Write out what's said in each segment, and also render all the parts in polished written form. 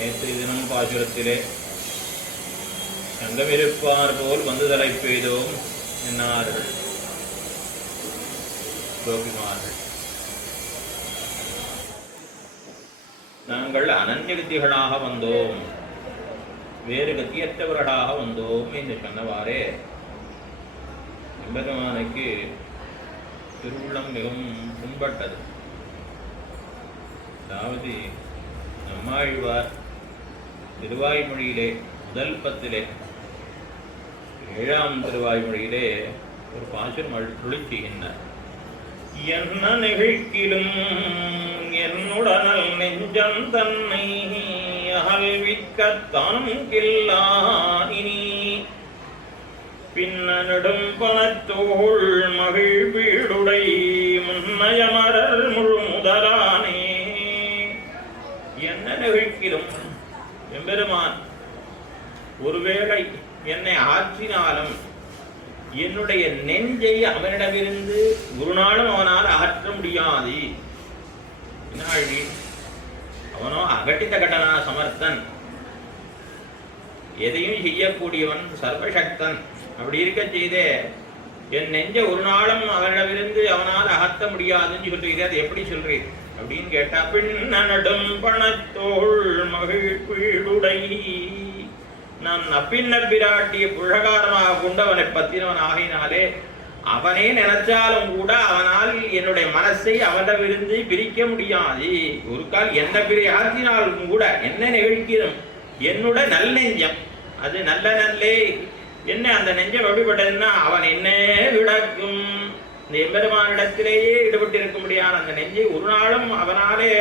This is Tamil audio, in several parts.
நேற்று தினம் பாசுரத்திலே சங்கமிருப்பார் போல் வந்து தலை பெய்தோம் என்னார்கள் கோபிமார்கள். நாங்கள் அனன்ய வித்திகளாக வந்தோம், வேறு கத்தியற்றவர்களாக வந்தோம் என்று சொன்னவாறே எம்பெருமானுக்கு திருவுள்ளம் மிகவும் புண்பட்டது. அதாவது நம்மாழ்வார் திருவாய்மொழியிலே முதல் பத்திலே 7ஆம் திருவாய்மொழியிலே ஒரு பாசுரம் அருளி செய்கின்றார். என்ன நிகழ்க்கிலும் என்னுடனல் நெஞ்சம் தன்னை அகழ்விக்கத்தானும் கில்லாயினி பின்னடும் பணத்தோள் மகிழ் வீடுடை முன்னயமரர் முழு முதலானே. என்ன நிகழ்க்கிலும் எம்பெருமான் ஒருவேளை என்னை ஆற்றினாலும் என்னுடைய நெஞ்சை அவனிடமிருந்து ஒரு நாளும் அவனால் அகற்ற முடியாது. அவனோ அகட்டித கடனா சமர்த்தன், எதையும் செய்யக்கூடியவன், சர்வசக்தன். அப்படி இருக்க செய்தே என் நெஞ்ச ஒரு நாளும் அவனிடமிருந்து அவனால் அகற்ற முடியாதுன்னு சொல்றீங்க. அது எப்படி சொல்றீர் அப்படின்னு கேட்டா, பின்னடும் பணத்தோள் மகிழ்வுடை, நான் நப்பின்ன பிராட்டிய புழகாரமாக கொண்டு அவனை பத்தினவன் ஆகினாலே அவனே நினைச்சாலும் கூட அவனால் என்னுடைய மனசை அவனிடமிருந்து பிரிக்க முடியாது. ஒரு கால் என்ன பிரியாத்தினாலும் கூட என்ன நிகழ்க்கிறோம் என்னோட நல் நெஞ்சம், அது நல்ல நல்லே என்ன அந்த நெஞ்சம் எப்படிப்பட்டதுன்னா அவன் என்ன விடக்கும் இந்த எம்பெருமானிடத்திலேயே ஈடுபட்டிருக்க முடியாது. அந்த நெஞ்சை ஒரு நாளும் அவனாலே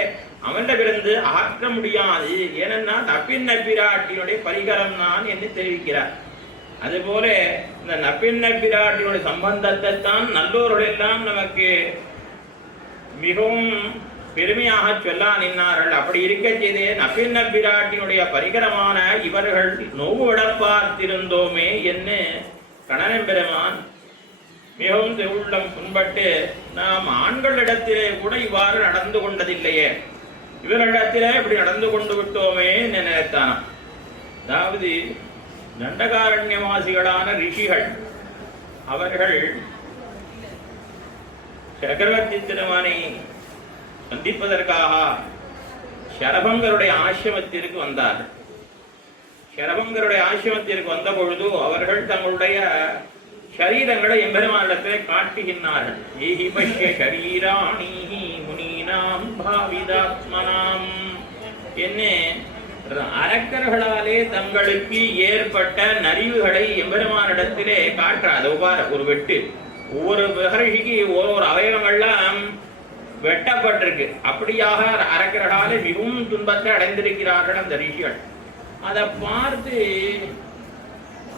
அவனிடமிருந்து ஆற்ற முடியாது. ஏனென்னா நப்பின்ன பிராட்டியினுடைய பரிகரம் நான் என்று தெரிவிக்கிறார். அதுபோல இந்த நப்பின்ன பிராட்டியினுடைய சம்பந்தத்தை தான் நல்லோர்கள் எல்லாம் நமக்கு மிகவும் பெருமையாக சொல்ல நின்றார்கள். அப்படி இருக்க செய்தே நப்பின்ன பிராட்டியினுடைய பரிகரமான இவர்கள் நோவு விட பார்த்திருந்தோமே என்று கணனம்பெருமான் மிகவும் திருவுள்ளம் புண்பட்டு, நாம் ஆண்களிடத்திலே கூட இவ்வாறு நடந்து கொண்டதில்லையே, இவரிடத்திலே இப்படி நடந்து கொண்டு விட்டோமே நினைத்தான். அதாவது தண்டகாரண்யவாசிகளான ரிஷிகள் அவர்கள் சக்கரவர்த்தி திருமனை சந்திப்பதற்காக சரபங்கருடைய ஆசிரமத்திற்கு வந்தார்கள். சரபங்கருடைய ஆசிரமத்திற்கு வந்த பொழுது அவர்கள் தங்களுடைய சரீரங்களை எம்பெருமானிடத்திலே காட்டுகின்றார்கள். ஏஹி பஷ்ய ஷரீராணி முனீனாம் பாவிதாத்மனாம் என்ன அரக்கர்களாலே தங்களுக்கு ஏற்பட்ட நரிவுகளை எம்பெருமானிடத்திலே காட்டுறார். ஒரு வெட்டு, ஒவ்வொரு மகரிஷிக்கு ஒவ்வொரு அவயவங்கள்லாம் வெட்டப்பட்டிருக்கு. அப்படியாக அரக்கர்களாலே மிகவும் துன்பத்தை அடைந்திருக்கிறார்கள் அந்த ரிஷிகள். அதை பார்த்து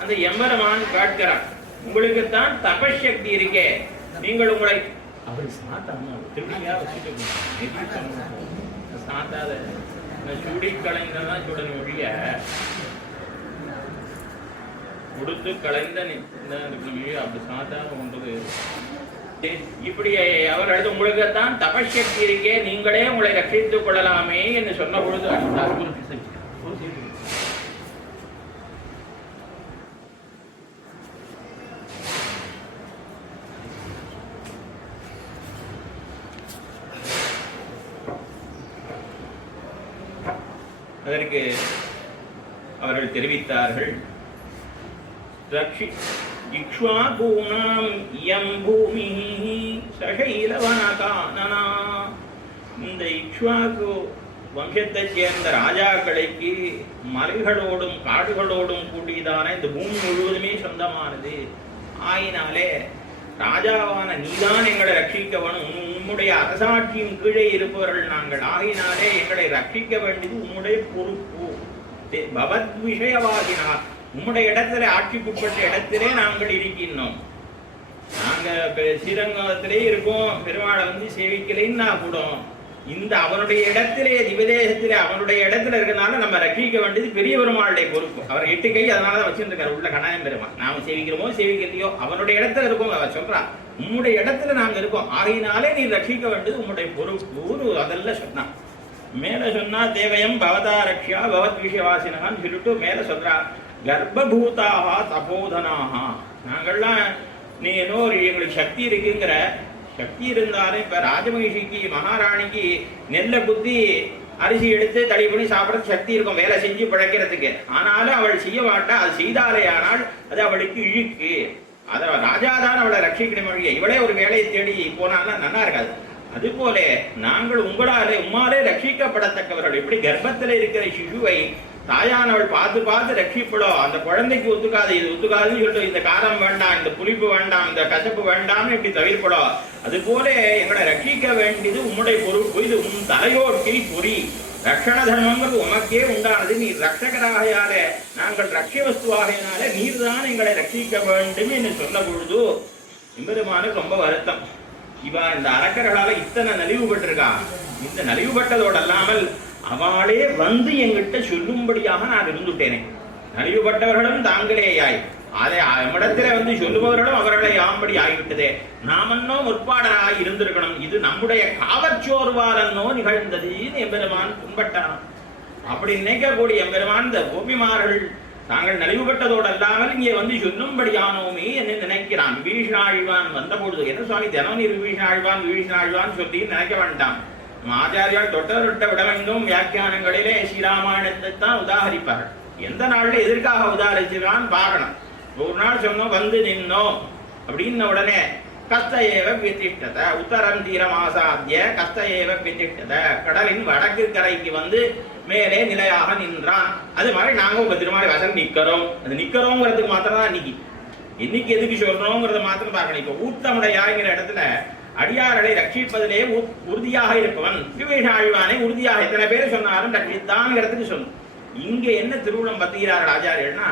அந்த எம்பெருமான் காட்டுகிறார், உங்களுக்குத்தான் தபசக்தி இருக்கே, நீங்கள் உங்களை அப்படி சாத்தாம திரும்பியா வச்சுட்டு சாத்தாத சுடி கலைந்ததான் சுடல் மொழிய உடுத்து கலைந்த அப்படி சாத்தாம கொண்டது. இப்படி அவர்கள் உங்களுக்குத்தான் தபசக்தி இருக்கே, நீங்களே உங்களை ரட்சித்துக் கொள்ளலாமே என்று சொன்ன பொழுது அதற்கு அவர்கள் தெரிவித்தார்கள், இக்ஷ்வாகூணாம் இயம் பூமி சகைலவனகானனா. இந்த இக்ஷ்வாகு வம்சத்தைச் சேர்ந்த ராஜாக்களுக்கு மலைகளோடும் காடுகளோடும் கூடியதான இந்த பூமி முழுவதுமே சொந்தமானது. ஆயினாலே ராஜாவான நீதான் எங்களை ரட்சிக்க வேணும், உன்னுடைய அரசாட்சியின் கீழே இருப்பவர்கள் நாங்கள். ஆகினாலே எங்களை ரட்சிக்க வேண்டியது உன்னுடைய பொறுப்பு. பகவத் விஷயவாகினார் உம்முடைய இடத்துல ஆட்சிக்குட்பட்ட இடத்திலே நாங்கள் இருக்கின்றோம். நாங்க ஸ்ரீரங்கத்திலே இருக்கோம், பெருமாளை வந்து சேவிக்கலைன்னா கூட இந்த அவனுடைய இடத்திலே திவதேசத்திலே அவனுடைய இடத்துல இருக்கனால நம்ம ரட்சிக்க வேண்டியது பெரிய பெருமாளுடைய பொறுப்பு. அவர் 8 கை அதனாலதான் வச்சிருக்காரு உள்ள கணாயம் பெருமாள். நாம சேவிக்கிறோமோ சேவிக்கலையோ அவனுடைய இடத்துல இருக்கோம். அவர் சொல்றான், உம்முடைய இடத்துல நாங்க இருக்கோம், ஆகையினாலே நீ ரட்சிக்க வேண்டியது உம்முடைய பொறுப்பு. அதெல்லாம் சொன்னான். மேல சொன்னா தேவயம் பவதா ரக்ஷா பவத் விஷயவாசினகான்னு சொல்லிட்டு மேல சொல்றா கர்ப்பபூதாக தபோதனாக. நாங்கள்லாம் நீ என்ன ஒரு எங்களுக்கு சக்தி இருக்குங்கிற, சக்தி இருந்தாலும் இப்ப ராஜமகிஷிக்கு மகாராணிக்கு நெல்லை குத்தி அரிசி எடுத்து தடி பண்ணி சாப்பிட்றது சக்தி இருக்கும், வேலை செஞ்சு பிழைக்கிறதுக்கு. ஆனாலும் அவள் செய்ய மாட்டா. அது செய்தாலே ஆனால் அது அவளுக்கு இழுக்கு. அதை ராஜாதான் அவளை ரட்சிக்கணும். இவளே ஒரு வேலையை தேடி போனாலும் நல்லா இருக்காது. அதுபோல நாங்கள் உம்மாலே ரட்சிக்கப்படத்தக்கவர்கள். எப்படி கர்ப்பத்தில் இருக்கிற சிசுவை தாயானவள் பார்த்து பார்த்து ரட்சிப்படும். அந்த குழந்தைக்கு ஒத்துக்காது, இது ஒத்துக்காதுன்னு சொல்லிட்டு இந்த காரம் வேண்டாம், இந்த புளிப்பு வேண்டாம், இந்த கசப்பு வேண்டாம்னு இப்படி தவிர்ப்படும். அதுபோல எங்களை ரட்சிக்க வேண்டியது உம்முடைய பொறுப்பு. இது உன் தலையோட்டில் பொறி. ரக்ஷண தர்மங்கிறது உமக்கே உண்டானது. நீ ரட்சகராகையால, நாங்கள் ரட்சிய வஸ்துவாகையினால நீர் தான் எங்களை ரட்சிக்க வேண்டும் என்று சொன்ன பொழுது எம்பெருமானுக்கு ரொம்ப வருத்தம். இவா இந்த அரக்கர்களால இத்தனை நலிவுபட்டிருக்கா. இந்த நலிவுபட்டதோடு அல்லாமல் அவளே வந்து எங்கிட்ட சொல்லும்படியாக நான் இருந்துட்டேனே. நலிவுபட்டவர்களும் தாங்களேயாய் அதை நம்மிடத்திலே வந்து சொல்லுபவர்களும் அவர்களை ஆம்படி ஆகிவிட்டதே. நாமன்னோ முற்பாடராய் இருந்திருக்கணும். இது நம்முடைய காவற்சோர்வாலன்னோ நிகழ்ந்தது எம்பெருமான் புண்பட்டான். அப்படி நினைக்கக்கூடிய எம்பெருமான் இந்த கோபிமார்கள் தாங்கள் நலிவுபட்டதோடு அல்லாமல் இங்கே வந்து சொல்லும்படியானோமே என்று நினைக்கிறான். விபீஷணாழ்வான் வந்த பொழுது என்ன சுவாமி தினம் நீர் விபீஷணாழ்வான் சொல்லி நினைக்க வேண்டாம். ஆச்சாரியால் தொட்டருட்ட விடமெங்கும் வியாக்கியானங்களிலே ஸ்ரீராமாயணத்தை தான் உதாகரிப்பார்கள். எந்த நாள்ல எதற்காக உதாரிச்சிருக்கான்னு பார்க்கணும். ஒரு நாள் சொன்னோம் வந்து நின்னோம் அப்படின்ன உடனே கஸ்த ஏவ விதிஷ்டத உத்தரம் தீரமாசாத்திய கஸ்த ஏவ விதிஷ்டத கடலின் வடக்கு கரைக்கு வந்து மேலே நிலையாக நின்றான். அது மாதிரி நாங்க உங்க திருமாலை வாசல் நிக்கிறோம். அது நிக்கிறோங்கிறதுக்கு மாத்திரம் தான் இன்னைக்கு எதுக்கு சொல்றோங்கிறத மாத்திரம் பார்க்கணும். இப்ப ஊத்தமுடையாங்கிற இடத்துல அடியார்களை ரட்சிப்பதிலே உறுதியாக இருப்பவன் விபீஷணாழ்வானை உறுதியாக எத்தனை பேர் சொன்னாலும் ரட்சித்தான்ங்கிறதுக்கு சொன்னோம். இங்க என்ன திருவுளம் பத்துகிறார்கள் ஆச்சாரியர்னா,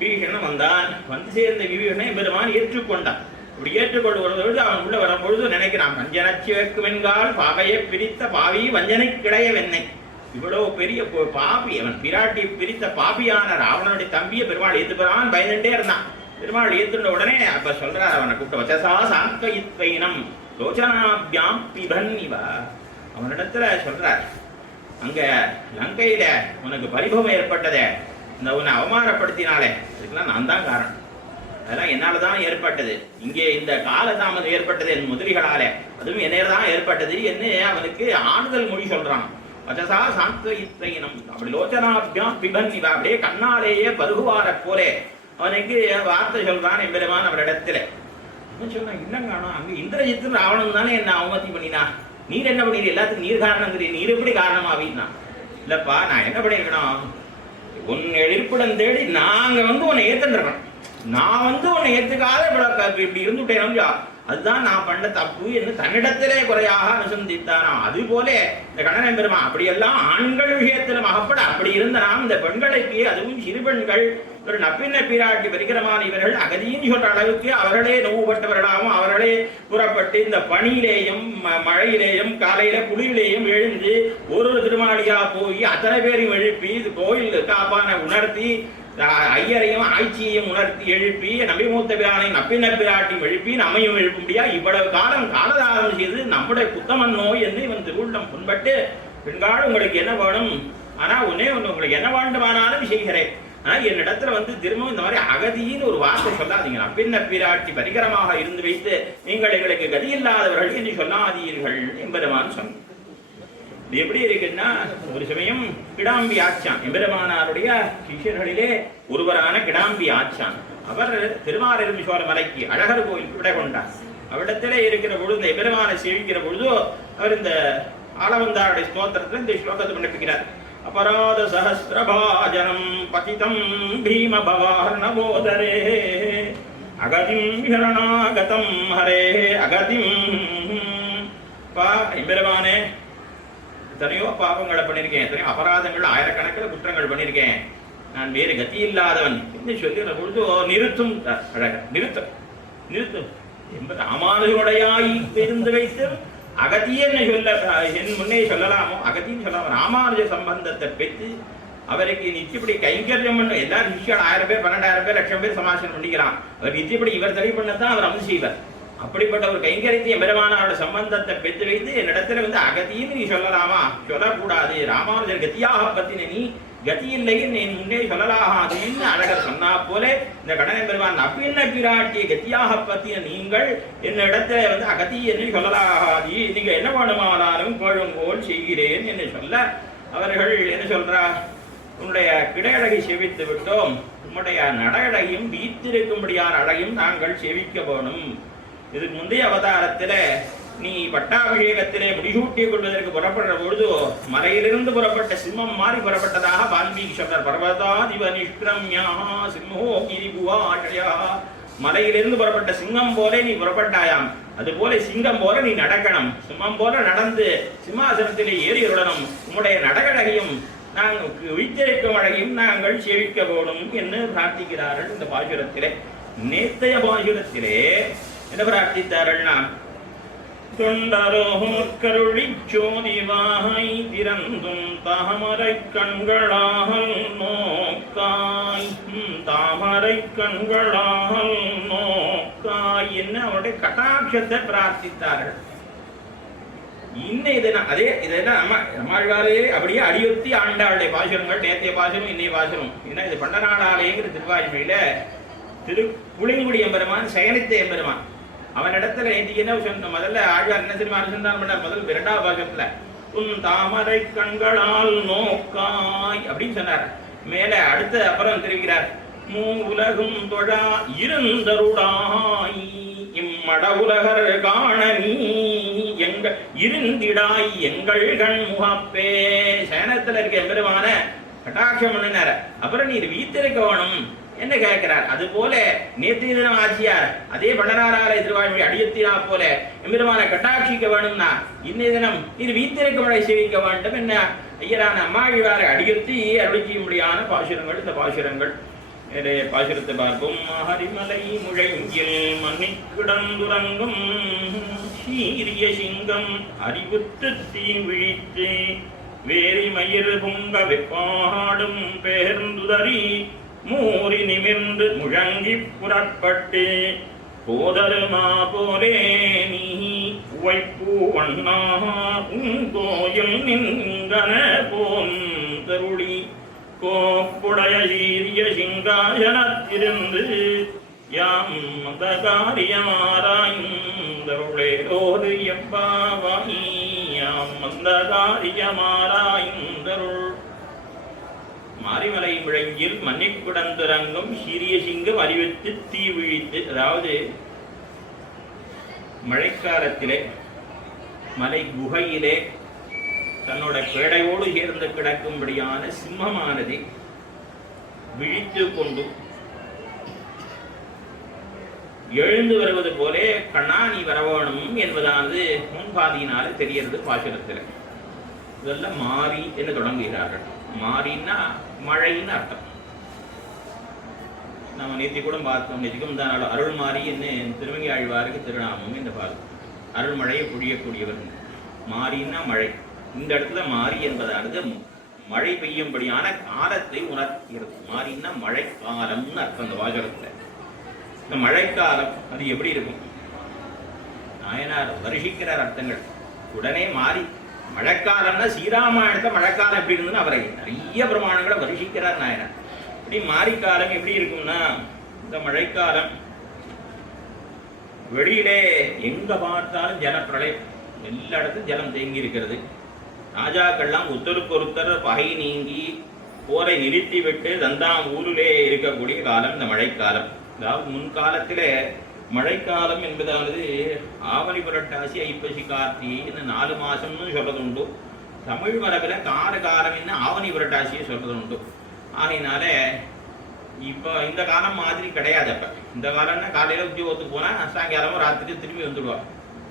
விபீஷணன் வந்தான், வந்து சேர்ந்த விபீஷணனை பெருமான் ஏற்றுக்கொண்டான். இப்படி ஏற்றுக்கொள்வதோடு அவன் உள்ள வரும்பொழுது நினைக்கிறான், வஞ்சனச்சுவக்கு வென்கால் பாவையை பிரித்த பாவி வஞ்சனை கிடைய வெண்ணை. இவ்வளவு பெரிய பாபி, அவன் பிராட்டி பிரித்த பாபியான ராவணனுடைய தம்பியை பெருமாள் ஏத்துப்பறான். பயந்துட்டே இருந்தான். பெருமாள் ஏத்துட்ட உடனே அப்ப சொல்றார், அவனை கூப்பிட்ட வச்சசா சாந்தயித்வைனம் லோச்சனாபியாம் பிபன் இவ. அவனிடத்துல சொல்றார், அங்க லங்கையில உனக்கு பரிபவம் ஏற்பட்டதே, இந்த உன்னை அவமானப்படுத்தினாலே அதுக்கெல்லாம் நான் தான் காரணம். அதெல்லாம் என்னாலதான் ஏற்பட்டது. இங்கே இந்த காலதாமதம் ஏற்பட்டது என் முதலிகளாலே, அதுவும் என்னதான் ஏற்பட்டது என்று அவனுக்கு ஆறுதல் மொழி சொல்றான். வச்சசா சாந்தயித்வைனம் அப்படி லோச்சனாபியாம் பிபன் இவ. அப்படியே கண்ணாலேயே பருகுவார போலே அவனுக்கு வார்த்தை சொல்றான் எம்பெருமான் அவரிடத்துல. சொன்னான், இன்னும் காணும் அங்க இந்திரஜித்து ராவணன் தானே என்ன அவமதி பண்ணினா, நீர் என்ன பண்ணீர், எல்லாத்துக்கும் நீர் காரணங்கிறீ, நீர் எப்படி காரணம் ஆவின்னா. இல்லப்பா நான் என்ன பண்ணிருக்கணும், உன் இருப்பிடம் தேடி நாங்க வந்து உன்னை ஏத்துருக்கணும். நான் வந்து உன்னை ஏத்துக்காத இப்படி இருந்துட்டேன், அதுதான் நான் பண்ண தப்பு என்று தன்னிடத்திலே குறையாக அனுசந்தித்தானா. அது போல இந்த கண்ணன் பெருமா அப்படியெல்லாம் ஆண்கள் விஷயத்துல மகப்பட அப்படி இருந்த நாம் இந்த பெண்களுக்கு, அதுவும் சிறு பெண்கள் ஒரு நப்பின்ன பிராட்டி பரிகரமான இவர்கள் அகதின்னு சொல்ற அளவுக்கு அவர்களே நோவுபட்டவர்களாகவும் அவர்களே புறப்பட்டு இந்த பனியிலேயும் மழையிலேயும் காலையில குளிரிலேயும் எழுந்து ஒரு திருமாளியா போய் அத்தனை பேரையும் எழுப்பி இது கோயில் காப்பான உணர்த்தி ஐயரையும் ஆட்சியையும் உணர்த்தி எழுப்பி நம்பிமூத்த பிரானை நப்பின்ன பிராட்டியும் எழுப்பி நம்மையும் எழுப்ப முடியா. இவ்வளவு காலம் காலதாரம் செய்து நம்முடைய புத்தமன்னோ என்று இவன் திருவுள்ளம் புண்பட்டு, பெண்கால் உங்களுக்கு என்ன வேணும், ஆனா ஒன்னே ஒண்ணு, உங்களுக்கு என்ன வேண்டுமானாலும் செய்கிறேன். ஆனா என்னிடத்துல வந்து திரும்பவும் இந்த மாதிரி அகதின்னு ஒரு வார்த்தை சொல்லாதீங்க. நப்பின்ன பிராட்டி பரிகரமாக இருந்து வைத்து நீங்கள் எங்களுக்கு கதி இல்லாதவர்கள் என்று சொல்லாதீர்கள் எம்பெருமான் சொன்னார். இது எப்படி இருக்குன்னா, ஒரு சமயம் கிடாம்பி ஆச்சான் எம்பெருமானாருடைய சிஷியர்களிலே ஒருவரான கிடாம்பி ஆச்சான், அவர் திருமாலிருஞ்சோல மலைக்கு அழகர் கோயிலுக்கு விட கொண்டார். அவ்விடத்திலே இருக்கிற பொழுது இந்த எம்பெருமானை சேவிக்கிற பொழுது அவர் இந்த ஆளவந்தாருடைய ஸ்தோத்திரத்தில் இந்த ஸ்லோகத்தை பண்ணிப்பிக்கிறார். அபராத சஹஸ்ரபாஜனம் பதிதம் பீம பவார்ணவோதரே அகதிம் ஹரணாகதம் ஹரே அகதிம். எம்பெருமானே, எத்தனையோ பாவங்களை பண்ணியிருக்கேன், எத்தனையோ அபராதங்கள் ஆயிரக்கணக்கில் குற்றங்கள் பண்ணியிருக்கேன், நான் வேறு கதி இல்லாதவன் என்று சொல்லுகிற பொழுது நிறுத்தும் அழகர், நிறுத்தும் ராமானுஜனுடையாய் இருந்து வைத்து அகதியன்னு சொல்ல என் முன்னே சொல்லலாமோ, அகதின்னு சொல்லாம ராமானுஜ சம்பந்தத்தை பெற்று அவருக்கு நிச்சயப்படி கைங்கரியம் பண்ண எல்லாரும் சிஷியர்கள் 1000 பேர் 12,000 பேர் 1,00,000 பேர் சமாசனம் பண்ணிக்கிறான். அவர் நிச்சயப்படி இவர் தடை பண்ணத்தான் அவர் அமல் செய்வார். அப்படிப்பட்ட ஒரு கைங்கரியத்தையும் பெருமானாரோட சம்பந்தத்தை பெற்று வைத்து என்னிடத்துல வந்து அகதின்னு நீ சொல்லலாமா? சொல்லக்கூடாது. ராமானுஜர் கத்தியாக பத்தின நீ கதி இல்லைன்னு என் முன்னே சொல்லலாகாதுன்னு அழகர் சொன்னா போல இந்த கடனை பெருமான் அப்பின்ன பிராட்டிய கத்தியாக பத்தின நீங்கள் என்னிடத்துல வந்து அகதி என்று சொல்லலாகாது. நீங்க என்ன பண்ணுமானாலும் கோழுங்கோல் செய்கிறேன் என்று சொல்ல அவர்கள் என்ன சொல்றா? உன்னுடைய கிடையழகை செவித்து விட்டோம், உன்னுடைய நடகடையும் வீத்திருக்கும்படியான அழகையும் நாங்கள் செவிக்க வேணும். இதுக்கு முந்தைய அவதாரத்துல நீ பட்டாபிஷேகத்திலே முடிசூட்டிக் கொள்வதற்கு புறப்படுற பொழுது மலையிலிருந்து புறப்பட்ட சிம்மம் மாறி புறப்பட்டதாக வால்மீகி சொல்றார். பர்வதாதிப நிஷ்கிரம்யா சிம்மோ கிரிபுவாஷயா, மலையிலிருந்து புறப்பட்ட சிங்கம் போல நீ புறப்பட்டாயாம். அதுபோல சிங்கம் போல நீ நடக்கணும், சிம்மம் போல நடந்து சிம்மாசனத்திலே ஏறி விடணும். உம்முடைய நடகழகையும் நாங்கள் வைத்திருக்கும் அழகையும் நாங்கள் சேவிக்க போடும் என்று பிரார்த்திக்கிறார்கள். இந்த பாசுரத்திலே நேத்தைய பாசுரத்திலே என்ன பிரார்த்தித்தார்கள்னா, தொண்டரோகருளி சோதிவாகை திறந்தும் தாமரை கண்களாகல் நோக்காய், தாமரை கண்களாகல் நோக்காய் என்ன அவருடைய கட்டாட்சத்தை பிரார்த்தித்தார்கள். இன்னும் இதெல்லாம் அதே இதெல்லாம் நம்மாழ்வாரே அப்படியே அடியொத்தி ஆண்டாளுடைய பாசுரங்கள், நேத்திய பாசுரம், இன்னைய பாசுரம். ஏன்னா இது பண்டநாடாலேங்கிற திருவாய்மொழியில புளிங்குடி எம்பெருமான் சயனித்த எம்பெருமான் அவனிடத்துல நேற்று என்ன சொன்ன முதல்ல ஆழ்வார் என்ன சினிமா அனுசந்தானம் பண்ணார்? முதல் இரண்டாவது பாகத்துல உன் தாமரை கண்களால் நோக்காய் அப்படின்னு சொன்னார். மேல அடுத்த அப்புறம் தெரிவிக்கிறார், மூ உலகும் தொழா இருந்தருடாய் இம்மட உலகர் காண நீ எங்க இருந்திடாய் எங்கள் கண் முகப்பே. சயனத்துல இருக்க எம்பெருமான கட்டாட்சம் பண்ணினார. அப்புறம் நீ வீத்திருக்க வேணும் என்ன கேட்கிறார். அது போல நேற்று தினம் ஆட்சியார் அதே பண்டனாராய திருவாய்மொழி அடியத்தினா போல எம்பெருமான கட்டாட்சிக்க வேணும்னா இன்னைய தினம் இது வீத்திருக்க மழை சேவிக்க வேண்டும் என்ன ஐயரான அம்மாழிவாரை அடியத்தி அருளி செய்யும்படியான பாசுரங்கள் இந்த பாசுரங்கள். பாசுரத்தை பார்ப்போம். ஹரிமலை முழங்கில் மண்ணி கிடந்துறங்கும் சீரிய சிங்கம் அறிவுத்து தீ விழித்து வேரி மயிர் பொங்க வெப்பாடும் பேர்ந்துதறி மூறி நிமிர்ந்து முழங்கி புறப்பட்டு போதருமா போரே நீ உவைப்பூ வண்ணா உங்கோயில் நின்றன போந்தருளி கோப்புடைய சீரிய சிங்காசனத்திருந்து யாம் அந்த காரியமாராய்ந்தருளேரோது எப்பாவாய் யாம் அந்த காரியமாராய்ந்தருள். மாரிமலை முழங்கில் மன்னிக் குடந்துறங்கும் சீரிய சிங்கம் அறிவித்து தீ விழித்து. அதாவது மழைக்காலத்திலே மலை குகையிலே தன்னோட பேடையோடு சேர்ந்து கிடக்கும்படியான சிம்மமானது விழித்து கொண்டு எழுந்து வருவது போலே கண்ணா நீ வரவேணும் என்பதானது முன்பாதியினால தெரியறது பாசுரத்தில். இதெல்லாம் மாறி என்று தொடங்குகிறார்கள். மாறின்னா மழைன்னு அர்த்தம். நம்ம நேற்று கூட பார்த்தோம். நேற்றுக்கும் தான் அருள் மாறி என்று திருமங்கை ஆழ்வாருக்கு திருநாமம் இந்த பாதம். அருள்மழையை பொழியக்கூடியவர். மாறின்னா மழை. இந்த இடத்துல மாறி என்பதானது மழை பெய்யும்படியான காலத்தை உணர்கிறது. மாறின்னா மழை காலம்னு அர்த்தம். அந்த வாசகத்துல இந்த மழைக்காலம் அது எப்படி இருக்கும்? நாயனார் வருஷிக்கிறார் அர்த்தங்கள். உடனே மாறி மழைக்காலம்னா ஸ்ரீராமாயணத்தை மழைக்காலம் எப்படி இருந்ததுன்னு அவரை நிறைய பிரமாணங்களை வருஷிக்கிறார் நாயனார். இப்படி மாரிக்காலம் எப்படி இருக்கும்னா, இந்த மழைக்காலம் வெளியிலே எங்க பார்த்தாலும் ஜலப்பிரளயம், எல்லா இடத்தும் ஜலம் தேங்கி இருக்கிறது. ராஜாக்கள்லாம் ஒருத்தருக்கு ஒருத்தர் பகை நீங்கி போரை நிறுத்தி விட்டு தந்தாம் ஊரிலே இருக்கக்கூடிய காலம் இந்த மழைக்காலம். அதாவது முன்காலத்திலே மழைக்காலம் என்பதானது ஆவணி புரட்டாசி ஐப்பசி கார்த்திகை இந்த 4 மாசம்னு சொல்றது உண்டு. தமிழ் மரபில் காலம் என்ன ஆவணி புரட்டாசியை சொல்றது உண்டு. ஆகையினால இப்போ இந்த காலம் மாதிரி கிடையாது. அப்ப இந்த காலம்னா காலையில உத்தியோகத்துக்கு போனா சாயங்காலமும் ராத்திரி திரும்பி வந்துடுவா.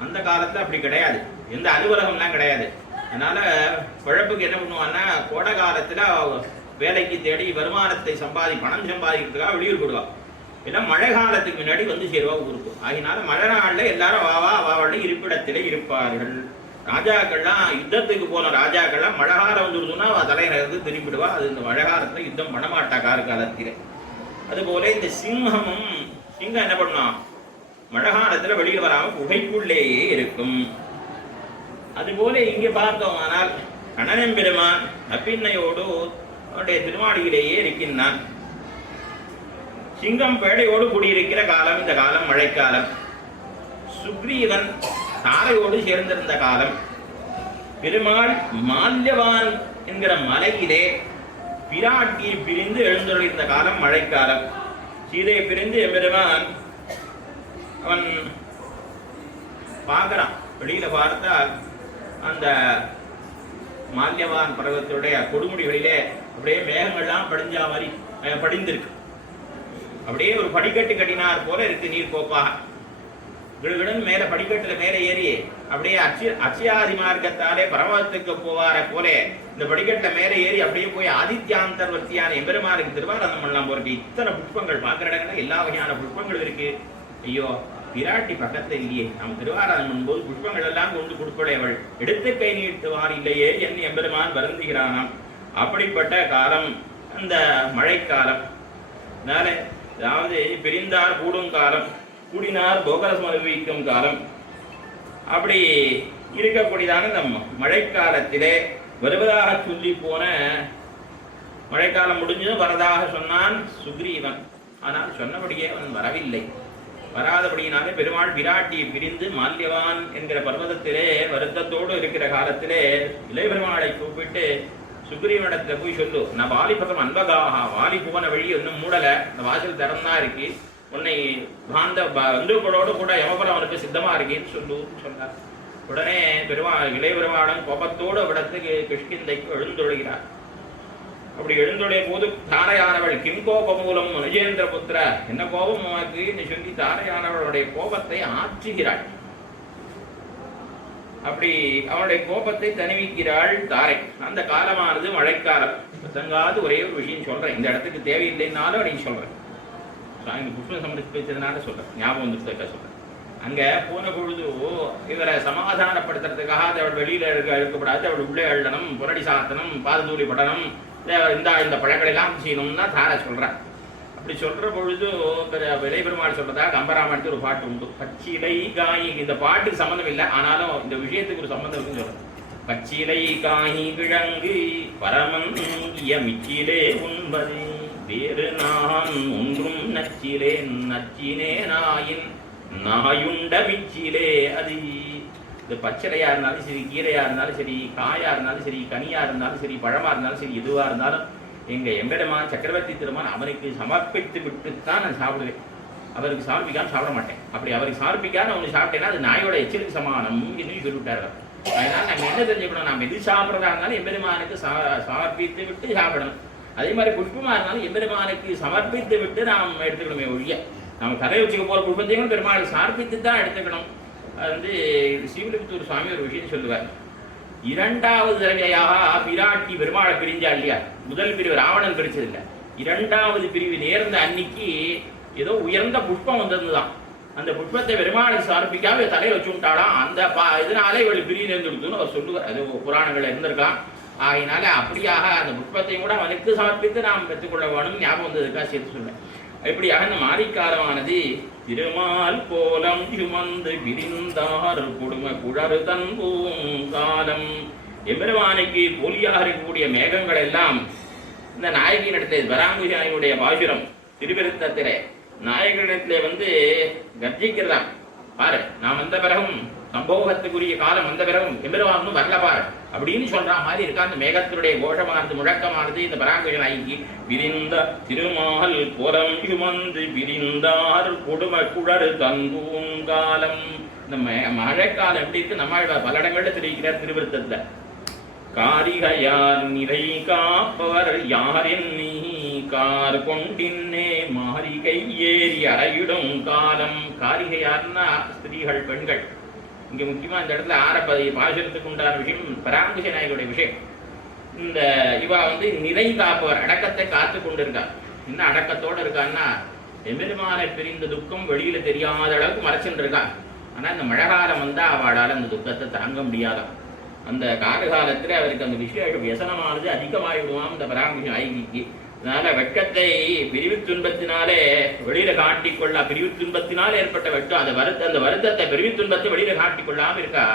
அந்த காலத்துல அப்படி கிடையாது. எந்த அலுவலகம்லாம் கிடையாது. அதனால குழப்புக்கு என்ன பண்ணுவான்னா, கோடை காலத்துல வேலைக்கு தேடி வருமானத்தை பணம் சம்பாதிக்கிறதுக்காக வெளியூர் போடுவா. எல்லாம் மழை காலத்துக்கு முன்னாடி வந்து சேருவா ஊருக்கு. ஆகினால மழை நாளில் எல்லாரும் வாவாள் இருப்பிடத்திலே இருப்பார்கள். ராஜாக்கள்லாம் யுத்தத்துக்கு போன ராஜாக்கள்லாம் மழை காலம் வந்துடுதுன்னா தலைநகருக்கு திரும்பிடுவா. அது இந்த மழை காலத்துல யுத்தம் பண்ண மாட்டா காலத்திலே. அதுபோல இந்த சிங்கம் என்ன பண்ணும், மழை காலத்துல வெளியில வராம குகைக்குள்ளேயே இருக்கும். அதுபோல இங்கே பார்த்தோமானால் கண்ணன் பெருமான் நப்பின்னையோடு அவனுடைய திருமாடியிலேயே இருக்கின்றான். சிங்கம் பேடையோடு கூடியிருக்கிற காலம் இந்த காலம் மழைக்காலம். சுக்ரீவன் தாரையோடு சேர்ந்திருந்த காலம். பெருமாள் மால்யவான் என்கிற மலையிலே பிராட்டியை பிரிந்து எழுந்துள்ள காலம் மழைக்காலம். சீதையை பிரிந்து எம்பெருமான் அவன் பார்க்கிறான். வெளியில பார்த்தால் அந்த மால்யவான் பர்வத்துடைய கொடுமுடிகளிலே அப்படியே மேகங்கள்லாம் படிஞ்சா மாதிரி படிந்திருக்கு. அப்படியே ஒரு படிக்கட்டு கட்டினார் போல இருக்கு நீர் கோப்பாக. விடுவிடன் மேல படிக்கட்டுல மேலே ஏறி அப்படியே அச்சயாதி மார்க்கத்தாலே பரமத்துக்கு போவார போல இந்த படிக்கட்டுல மேலே ஏறி அப்படியே போய் ஆதித்யாந்தர்வர்த்தியான எம்பெருமானுக்கு திருவாரதம் பண்ணலாம் போருக்கு. இத்தனை புஷ்பங்கள் பார்க்கிற இடங்கள்ல எல்லா வகையான புஷ்பங்கள் இருக்கு. ஐயோ பிராட்டி பக்கத்துல இல்லையே, நம்ம திருவாராதனம் பண்ணும்போது புஷ்பங்கள் எல்லாம் கொண்டு கொடுப்படையவள் எடுத்து கை நீட்டுவார் இல்லையே என் எம்பெருமான் வருந்துகிறானாம். அப்படிப்பட்ட காலம் அந்த மழைக்காலம். அதாவது பிரிந்தார் கூடும் காலம், கூடினார் போகரசம் அனுபவிக்கும் காலம். அப்படி இருக்கக்கூடியதான இந்த மழைக்காலத்திலே வருவதாக சொல்லி போன மழைக்காலம் முடிஞ்சதும் வரதாக சொன்னான் சுக்ரீவன். ஆனால் சொன்னபடியே அவன் வரவில்லை. வராதபடியினாலே பெருமாள் விராட்டியை பிரிந்து மால்யவான் என்கிற பர்வதத்திலே வருத்தத்தோடு இருக்கிற காலத்திலே இளைய பெருமாளை கூப்பிட்டு சுக்ரீவனிடத்துல போய் சொல்லு, நான் வாலிபகம் அன்பகாக, வாலி போன வழி ஒன்றும் மூடலை, இந்த வாசல் திறந்தான் இருக்கு, உன்னை பந்துக்களோடு கூட யமபுரம் அவனுக்கு சித்தமா இருக்கேன்னு சொன்னார். உடனே இளைய பெருமாளன் கோபத்தோடு அவ்விடத்துக்கு கிஷ்கிந்தைக்கு எழுந்தொழுகிறார். அப்படி எழுந்துடைய போது தாரையானவள் கிங்கோப மூலம் அனுஜேந்திர புத்திர, என்ன கோபம் உனக்கு சொல்லி தாரையானவளுடைய கோபத்தை ஆற்றுகிறாள். அப்படி அவனுடைய கோபத்தை தணிவிக்கிறாள் தாரை. அந்த காலமானது மழைக்காலம். தங்காது ஒரே ஒரு விஷயம் சொல்றேன், இந்த இடத்துக்கு தேவையில்லைன்னாலும் நீ சொல்றேன், புஷ்பம் சமர்ப்பிச்சதுனால சொல்றேன், ஞாபகம் வந்து சொல்றேன். அங்க போன பொழுது இவரை சமாதானப்படுத்துறதுக்காக அவள் வெளியில இருக்கப்படாது, அவள் உள்ளே அள்ளணும், புரடி சாத்தனம், பாததூரி படனம், இந்த பழங்கள் எல்லாம் செய்யணும்னா தாரை சொல்றான். அப்படி சொல்ற பொழுது விலை பெருமாள் சொல்றதா கம்பராமாயணத்துக்கு ஒரு பாட்டு உண்டு, பச்சிலை காயி. இந்த பாட்டுக்கு சம்பந்தம் இல்லை, ஆனாலும் இந்த விஷயத்துக்கு ஒரு சம்பந்தம் இருக்குன்னு சொல்றேன். பச்சிலை காயி கிழங்கு பரமந்திய மிச்சிலே உண்பது, வேறு நான் ஒன்றும் நச்சிலே நச்சினே நாயின் நாயுண்ட மிச்சிலே அது. இது பச்சளையா இருந்தாலும் சரி, கீரையா இருந்தாலும் சரி, காயா இருந்தாலும் சரி, கனியா இருந்தாலும் சரி, பழமா இருந்தாலும் சரி, எதுவா இருந்தாலும் எங்க எம்பெருமான் சக்கரவர்த்தி திருமான் அவனுக்கு சமர்ப்பித்து விட்டுத்தான் நான் சாப்பிடுவேன். அவருக்கு சமர்ப்பிக்காம சாப்பிட மாட்டேன். அப்படி அவருக்கு சமர்ப்பிக்காம அவனுக்கு சாப்பிட்டேன்னா அது நாயோட எச்சரிக்கை சமானம் என்று சொல்லிவிட்டார். அதனால நம்ம என்ன தெரிஞ்சுக்கணும், நம்ம எது சாப்பிட்றதா இருந்தாலும் எம்பெருமானுக்கு சமர்ப்பித்து விட்டு சாப்பிடணும். அதே மாதிரி புஷ்பமா இருந்தாலும் எம்பெருமானுக்கு சமர்ப்பித்து விட்டு நாம் எடுத்துக்கணுமே ஒழிய, நம்ம கதை வச்சுக்க போற புஷ்பத்தையும் பெருமாள் சமர்ப்பித்து தான் எடுத்துக்கணும். அது வந்து ஸ்ரீவில்லிபுத்தூர் சுவாமி ஒரு விஷயம் சொல்லுவார். இரண்டாவது தடவையாக பிராட்டி பெருமாளை பிரிஞ்சா இல்லையா, முதல் பிரிவு ராவணன் பிரிச்சதில்லை, இரண்டாவது பிரிவு நேர்ந்த அன்னைக்கு ஏதோ உயர்ந்த புஷ்பம் வந்திருந்துதான். அந்த புஷ்பத்தை பெருமாளுக்கு சமர்ப்பிக்காம தலையை வச்சு விட்டாலாம். அந்த இதனாலே இவள் பிரிவு நேர்ந்துடுத்துன்னு அவர் சொல்லுவார். அது புராணங்கள் இருந்திருக்கலாம். ஆகினால அப்படியாக அந்த புஷ்பத்தை கூட அவனுக்கு சமர்ப்பித்து நாம் பெற்றுக்கொள்ள வேணும். ஞாபகம் வந்ததுக்காக சேர்த்து சொல்லுவேன். இப்படியாக இந்த மாரிக்காலமானது திருமால் கோலம் சுமந்து பிரிந்தார் கொடுமை குழறு தன் பூங்காலம். எம்பெருமானுக்கு போலியாக இருக்கக்கூடிய மேகங்கள் எல்லாம் இந்த நாயகியினிடத்தில் வராங்குஜாயினுடைய பாசுரம் திருவிருத்தத்திலே நாயகனிடத்திலே வந்து கர்ஜிக்கிறதாம். பாரு, நாம் வந்த பிறகும் சம்போகத்துக்குரிய காலம் வந்த பிறகும் எம்பெருமானும் வரல பாரு அப்படின்னு சொல்ற மாதிரி இருக்கா. அந்த மேகத்தினுடைய கோஷமானது முழக்கமானது இந்த பராங்குஜ நாயகி விரிந்த திருமால் கோலம் சுமந்து பிரிந்தார் கொடுமை குழறு தன்பூங்காலம். இந்த மழைக்காலம் எப்படி இருக்கு நம்ம பல இடங்கள்ல தெரிவிக்கிறார் திருவிருத்தத்துல. காரிகையார் நிறை காப்பவர் யாரின் நீ கார் கொண்டின்னே மாரிகை ஏறி அறையிடும் காலம். காரிகையார்னா ஸ்திரீகள், பெண்கள். இங்க முக்கியமா இந்த இடத்துல ஆரப்பதி பாசுரத்துக்கு உண்டான விஷயம் பராங்குஜ நாயகனுடைய விஷயம். இந்த இவா வந்து நிறை காப்பவர், அடக்கத்தை காத்து கொண்டு இருக்கா. என்ன அடக்கத்தோடு இருக்கான்னா, எம்பெருமானை பிரிந்த துக்கம் வெளியில தெரியாத அளவுக்கு மறைச்சுட்டு இருக்கா. ஆனா இந்த மழை காலம் வந்தா அவளால் அந்த துக்கத்தை தாங்க முடியாதான். அந்த காலகாலத்துல அவருக்கு அந்த விஷய வியசனமானது அதிகமாகிவிடுவான் இந்த பராங்குஜ நாயகிக்கு. அதனால வெட்கத்தை பிரிவு துன்பத்தினாலே வெளியில காட்டிக்கொள்ள, பிரிவு துன்பத்தினால் ஏற்பட்ட வெட்கம், அந்த வருத்தத்தை பிரிவு துன்பத்தை வெளியில காட்டிக்கொள்ளாம இருக்கா.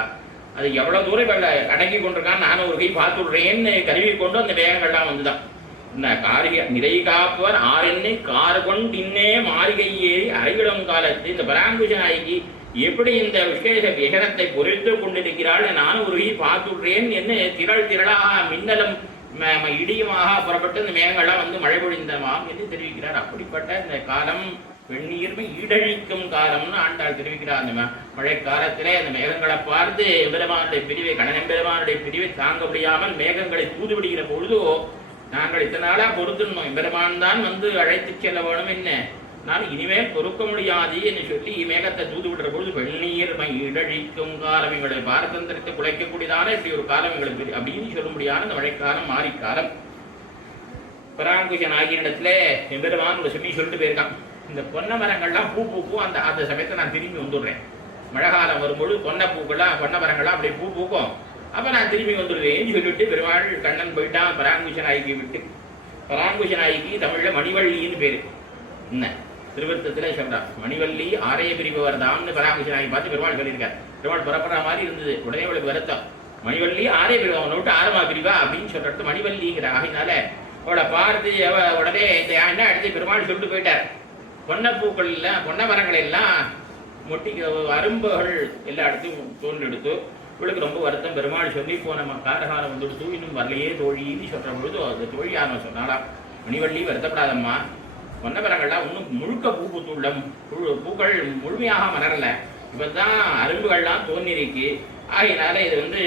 அது எவ்வளவு தூரம் அடங்கி கொண்டிருக்கான், நானும் ஒரு கை பார்த்துடுறேன்னு கருவி கொண்டு அந்த வேகங்கள்லாம் வந்துதான். இந்த காரிக நிறை காப்பவர் ஆரென்னை கார் கொண்டின்னே மாளிகை ஏறி அரைவிடும் காலத்து இந்த பராங்குஷ நாயகி எப்படி இந்த விசேஷ விகரத்தை பொறித்து கொண்டிருக்கிறாள், நானும் ஒரு கை பார்த்துடுறேன் என்ன திரளாக மின்னலும் இடியுமாக புறப்பட்டு இந்த மேகங்கள்லாம் வந்து மழை பொழிந்தமாம் என்று தெரிவிக்கிறார். அப்படிப்பட்ட இந்த காலம் வெந்நீர்மை ஈடழிக்கும் காலம்னு ஆண்டாள் தெரிவிக்கிறார். அந்த மழை காலத்திலே அந்த மேகங்களை பார்த்து எம்பெருமானுடைய பிரிவை, கண்ணனெம்பெருமானுடைய பிரிவை தாங்க முடியாமல் மேகங்களை தூது விடுகிற பொழுதோ நாங்கள் இத்தனை நாளா பொறுத்துடணும், எம்பெருமான் தான் வந்து அழைத்து செல்ல வேணும், என்ன நான் இனிமேல் பொறுக்க முடியாது என்று சொல்லி மேகத்தை தூது விடுற பொழுது வெந்நீர்மை ஈடழிக்கும் காலம், எங்களுடைய பாரதந்திரத்தை குலைக்கக்கூடியதான இப்படி ஒரு காலம் எங்களுக்கு அப்படின்னு சொல்ல முடியாத இந்த மழைக்காலம் மாறிக்காலம். பராங்குஷன் ஆகிய இடத்துல எம்பெருமான் ஒரு சொல்லி சொல்லிட்டு போயிருக்கான், இந்த பொன்ன மரங்கள்லாம் பூ பூக்கும், அந்த சமயத்தை நான் திரும்பி வந்துடுறேன். மழை காலம் வரும்பொழுது பொன்ன மரங்கள்லாம் அப்படியே பூ பூக்கும், அப்போ நான் திரும்பி வந்துடுவேன்னு சொல்லிட்டு பெருமாள் கண்ணன் போயிட்டான் பராங்குஷ நாயகி விட்டு. பராங்குஷ நாயகி தமிழில் மணிவள்ளின்னு பேரு. என்ன திருவருத்தத்தில் சொல்றான், மணிவள்ளி ஆரைய பிரிபவர் தான்னு பராங்குஷ நாயகி பார்த்து பெருமாள் சொல்லியிருக்கார். பெருமாள் புறப்படுற மாதிரி இருந்தது, உடனே அவளுக்கு வருத்தம், மணிவள்ளி ஆரைய பிரிவா, அவனை விட்டு ஆரமா பிரிவா அப்படின்னு சொல்றது மணிவள்ளிங்கிற. ஆகினால அவளை பார்த்து உடனே இந்த என்ன அடுத்து பெருமாள் சொல்லிட்டு போயிட்டார், பொன்னப்பூக்கள் எல்லாம் பொன்ன மரங்கள் எல்லாம் மொட்டி அரும்புகள் எல்லா இடத்தையும் தோன்றெடுத்து இவளுக்கு ரொம்ப வருத்தம். பெருமாள் சொல்லி போன காரகாலம் வந்துடுத்து, இன்னும் வரலையே தோழின்னு சொல்ற பொழுது அந்த தோழி யாரும் சொன்னாலா, மணிவள்ளி வருத்தப்படாதம்மா, பொன்ன மரங்கள்லாம் இன்னும் முழுக்க பூ பூத்துள்ள பூக்கள் முழுமையாக மலரல, இப்பதான் அரும்புகள்லாம் தோன்றிருக்கு. ஆகினால இது வந்து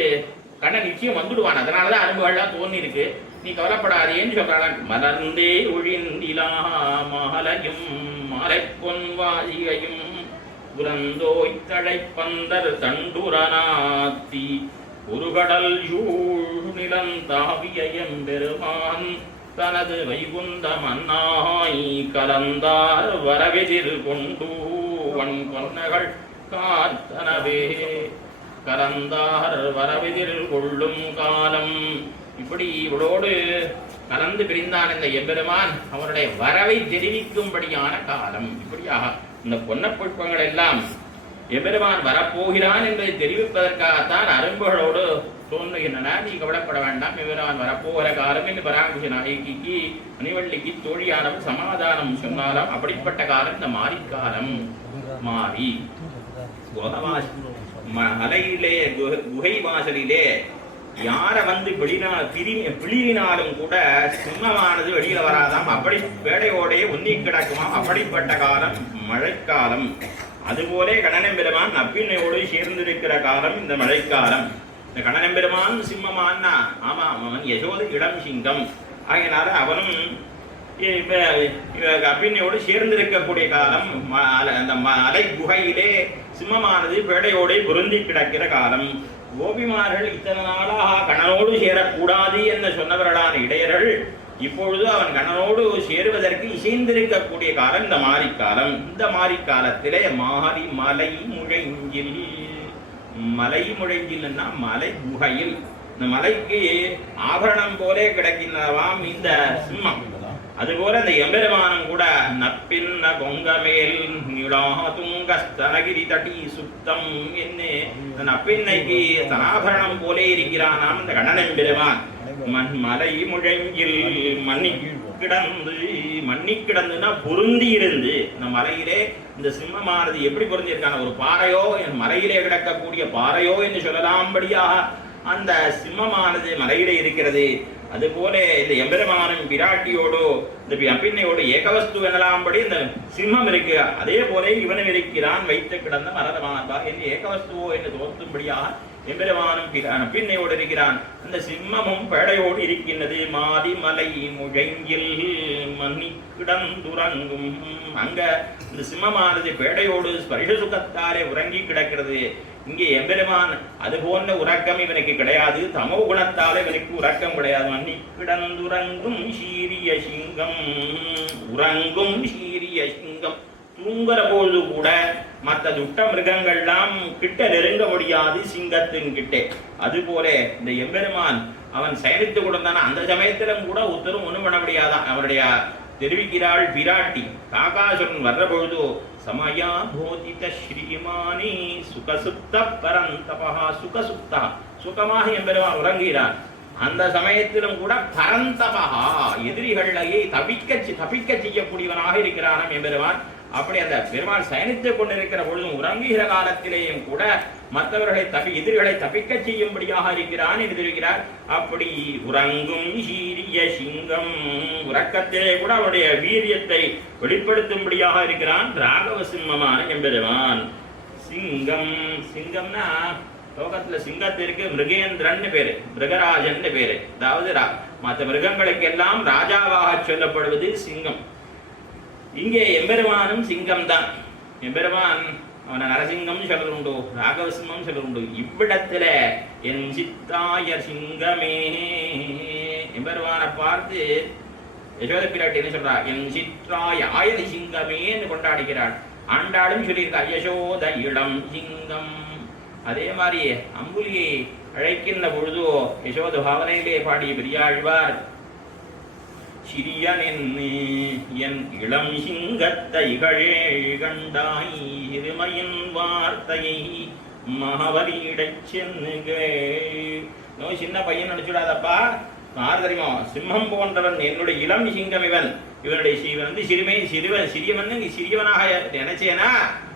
கண்ணன் நிச்சயம் வந்துடுவான், அதனாலதான் அரும்புகள்லாம் தோன்றிருக்கு, நீ கவலைப்படாதேன்னு சொல்றாள். மலர்ந்தே ஒழிந்திலா மாலையும் மாலை பொன்வாதிகையும் புரந்தோய் தழைப்பந்தர் தண்டுரனாத்தி ஒரு கடல் யூழ் நிலந்தாவிய எம்பெருமான் தனது வைகுந்த மன்னாய் கலந்தார் வரவெதிர் கொண்டு வன் பொன்னகள் காத்தனவே கலந்தார் வரவெதிர் கொள்ளும் காலம். இப்படி இவளோடு கலந்து பிரிந்தான் இந்த எம்பெருமான், அவருடைய வரவை தெரிவிக்கும்படியான காலம். இப்படியாக இந்த பொன்ன புஷ்பங்கள் எல்லாம் எம்பெருமான் வரப்போகிறான் என்பதை தெரிவிப்பதற்காகத்தான் அரும்புகளோடு தோன்றுகின்றன. நீ கவலைப்பட வேண்டாம், எம்பெருமான் வரப்போகிற காலம் என்று பராங்குஷ நாயகிக்கு மணிவள்ளிக்கு தோழியானவர் சமாதானம் சொன்னாலும் அப்படிப்பட்ட காலம் இந்த மாரிக்காலம். மாறி மலையிலே குகை வாசலிலே யார வந்து பிளிரினாலும் கூட சிம்மமானது வெளியில வராதாம், அப்படி வேடையோடைய உன்னி கிடக்குமாம். அப்படிப்பட்ட காலம் மழைக்காலம். அதுபோலே கண்ணனெம்பெருமான் நப்பின்னையோடு சேர்ந்திருக்கிற காலம் இந்த மழைக்காலம். இந்த கண்ணனெம்பெருமான் சிம்மமான்னா ஆமா அவன் யசோதை இளம் சிங்கம். ஆகினால அவனும் அப்பின்னையோடு சேர்ந்திருக்கக்கூடிய காலம். அந்த மலை குகையிலே சிம்மமானது பேடையோடு பொருந்தி கிடக்கிற காலம். கோபிமார்கள் இத்தனை நாளாக கண்ணனோடு சேரக்கூடாது என்று சொன்னவர்களான இடையர்கள் இப்பொழுது அவன் கண்ணனோடு சேருவதற்கு இசைந்திருக்கக்கூடிய காலம் இந்த மாரிக்காலம். இந்த மாரிக்காலத்திலே மாரி மலை முழைஞ்சில், மலை முழைஞ்சில்னா மலை குகையில், இந்த மலைக்கு ஆபரணம் போலே கிடக்கின்றவாம் இந்த சிம்மம். அதுபோல இந்த எம்பெருமானம் கூட நப்பின்ன பொங்கமேல் நிலாதுங்கஸ்தனகிரி தட்டி சுத்தம் என்ன நப்பின்னைக்கு தனாபரணம் போலே இருக்கிறானாம் இந்த கண்ணனெம்பெருமான். மலை முழங்கில் மண்ணி கிடந்துன்னா பொருந்தி இருந்து, இந்த மலையிலே இந்த சிம்மமானது எப்படி பொருந்தி இருக்கான, ஒரு பாறையோ மலையிலே கிடக்கக்கூடிய பாறையோ என்று சொல்லலாம்படியாக அந்த சிம்மமானது மலையிலே இருக்கிறது. அதுபோல இந்த எம்பெருமானும் பிராட்டியோடு இந்த அப்பின்னையோடு ஏகவஸ்து எனலாம்படி இந்த சிம்மம் இருக்கு. அதே போல இவனும் இருக்கிறான் வைத்து கிடந்த மரதமானபா என்று ஏகவஸ்துவோ என்று தோற்றும்படியாக எம்பெருமானும் பின்னையோடு இருக்கிறான். அந்த சிம்மமும் பேடையோடு இருக்கின்றது. மாதி மலை முழங்கில் மன்னி கிடந்துறங்கும். அங்க இந்த சிம்மமானது பேடையோடு ஸ்பரிஷ சுகத்தாலே உறங்கி கிடக்கிறது. இங்கே எம்பெருமான் அது போன்ற உறக்கம் இவனுக்கு கிடையாது. தமோ குணத்தாலே இவனுக்கு உறக்கம் கிடையாது. மன்னி கிடந்துறங்கும் சீரிய சிங்கம், உறங்கும் சீரிய சிங்கம், தூங்குற போது கூட மற்ற துட்ட மிருகங்கள்லாம் கிட்ட நெருங்க முடியாது சிங்கத்தின் கிட்டே. அது போல இந்த எம்பெருமான் அவன் சயனித்து கொடுத்தான அந்த சமயத்திலும் கூட உத்தரும் ஒண்ணும் பண்ண முடியாதான். அவருடைய தெரிவிக்கிறாள் பிராட்டி, காகாசுரன் வர்ற பொழுதோ சமயா போதித ஸ்ரீமானி சுகசுப்த பரந்தபா. சுகசுப்தா சுகமாக எம்பெருமான் உறங்குகிறார். அந்த சமயத்திலும் கூட பரந்தபா எதிரிகளையே தப்பிக்க செய்யக்கூடியவனாக இருக்கிறான் எம்பெருமான். அப்படி அந்த பெருமாள் சயனித்துக் கொண்டிருக்கிற பொழுதும் உறங்குகிற காலத்திலேயும் கூட மற்றவர்களை எதிரிகளை தப்பிக்க செய்யும்படியாக இருக்கிறான் என்று தெரிவிக்கிறார். அப்படி உறங்கும் சீரிய சிங்கம், உறக்கத்திலே கூட அவருடைய வீரியத்தை வெளிப்படுத்தும்படியாக இருக்கிறான் ராகவ சிம்மமான எம்பெருமான். சிங்கம், சிங்கம்னா லோகத்துல சிங்கத்திற்கு மிருகேந்திரன் பேரு, மிருகராஜன் பேரு. அதாவது மற்ற மிருகங்களுக்கு எல்லாம் ராஜாவாக சொல்லப்படுவது சிங்கம். இங்கே எம்பெருமானும் சிங்கம் தான். எம்பெருமான் அவனை நரசிங்கம் சொல்லுண்டு, ராகவசிம்மம் சொல்லுண்டு. இவ்விடத்துல என் சித்தாய சிங்கமே, எம்பெருமானை பார்த்து யசோத பிராட்டி என்ன சொல்றா, என் சித்தாய ஆயதி சிங்கமேன்னு கொண்டாடுகிறாள். ஆண்டாளும் சொல்லியிருக்கா யசோத இளம் சிங்கம். அதே மாதிரி அம்புலியை அழைக்கின்ற பொழுதோ யசோத பாவனையிலே பாடிய பெரியாழ்வார், சிறியன் என் இளம் சிங்கத்தை கண்டாய் இருமையின் வார்த்தையை மகவலியிடை சென்னுகள். சின்ன பையன் நினைச்சுடாதப்பா, யார் தெரியுமா, சிம்மம் போன்றவன் என்னுடைய இளம் சிங்கம் இவன். இவனுடைய சிறியவன் நீ சிறியவனாக நினைச்சேனா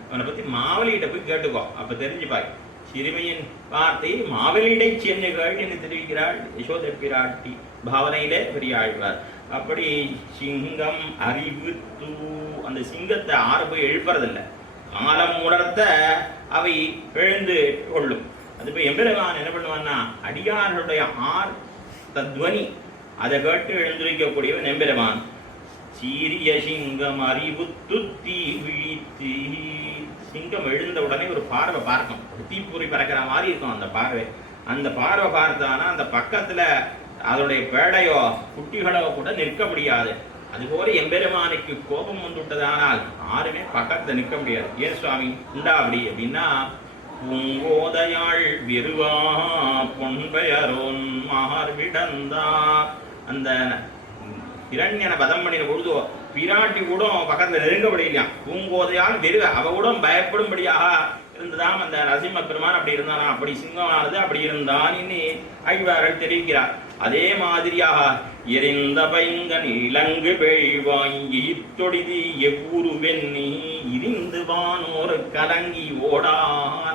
அவனை பத்தி மாவலியிட்ட போய் கேட்டுக்கோ, அப்ப தெரிஞ்சுப்பாய். சிறுமையின் வார்த்தை மாவலியிடை சென்னுகள் என்று தெரிவிக்கிறாள் யசோத பிராட்டி பாவனையிலே பெரியாழ்வார். அப்படி சிங்கம் அறிவு தூ, அந்த சிங்கத்தை ஆறு போய் எழுப்புறதில்லை, காலம் உணர்த்த அவை எழுந்து கொள்ளும். அது போய் எம்பெருமான் என்ன பண்ணுவான்னா அடியார்களுடைய தத்வனி அதை கேட்டு எழுந்திருக்கக்கூடியவன் எம்பெருமான். சீரிய சிங்கம் அறிவு துத்தி விழித்து, சிங்கம் எழுந்த உடனே ஒரு பார்வை பார்க்கும், தீப்பொறி பறக்கிற மாதிரி இருக்கும் அந்த பார்வை. அந்த பார்வை பார்த்தானா அந்த பக்கத்துல அதனுடைய பேடையோ குட்டிகளோ கூட நிற்க முடியாது. அதுபோல எம்பெருமானுக்கு கோபம் வந்துவிட்டதானால் யாருமே பக்கத்துல நிற்க முடியாது. ஏன் சுவாமி உண்டா அப்படி அப்படின்னா, பூங்கோதையாள் விருவா பொன்பெயரோன் மார்விடந்தா, அந்த இரண்யனை பதம் பண்ணின பொழுதோ பிராட்டி கூட பக்கத்துல நெருங்க முடியலையாம். பூங்கோதையால் வெறுவ அவ கூட பயப்படும்படியாக இருந்ததாம் அந்த நரசிம்ம பெருமான். அப்படி இருந்தானா, அப்படி சிங்கமானது அப்படி இருந்தான் இனி ஆழ்வார்கள் தெரிவிக்கிறார். அதே மாதிரியாக எரிந்த பைங்கன் இலங்கு பெய்வாங்கி தொடிதி எவ்வூரு வெண்ணி இரிந்து வானோர் கலங்கி ஓடா.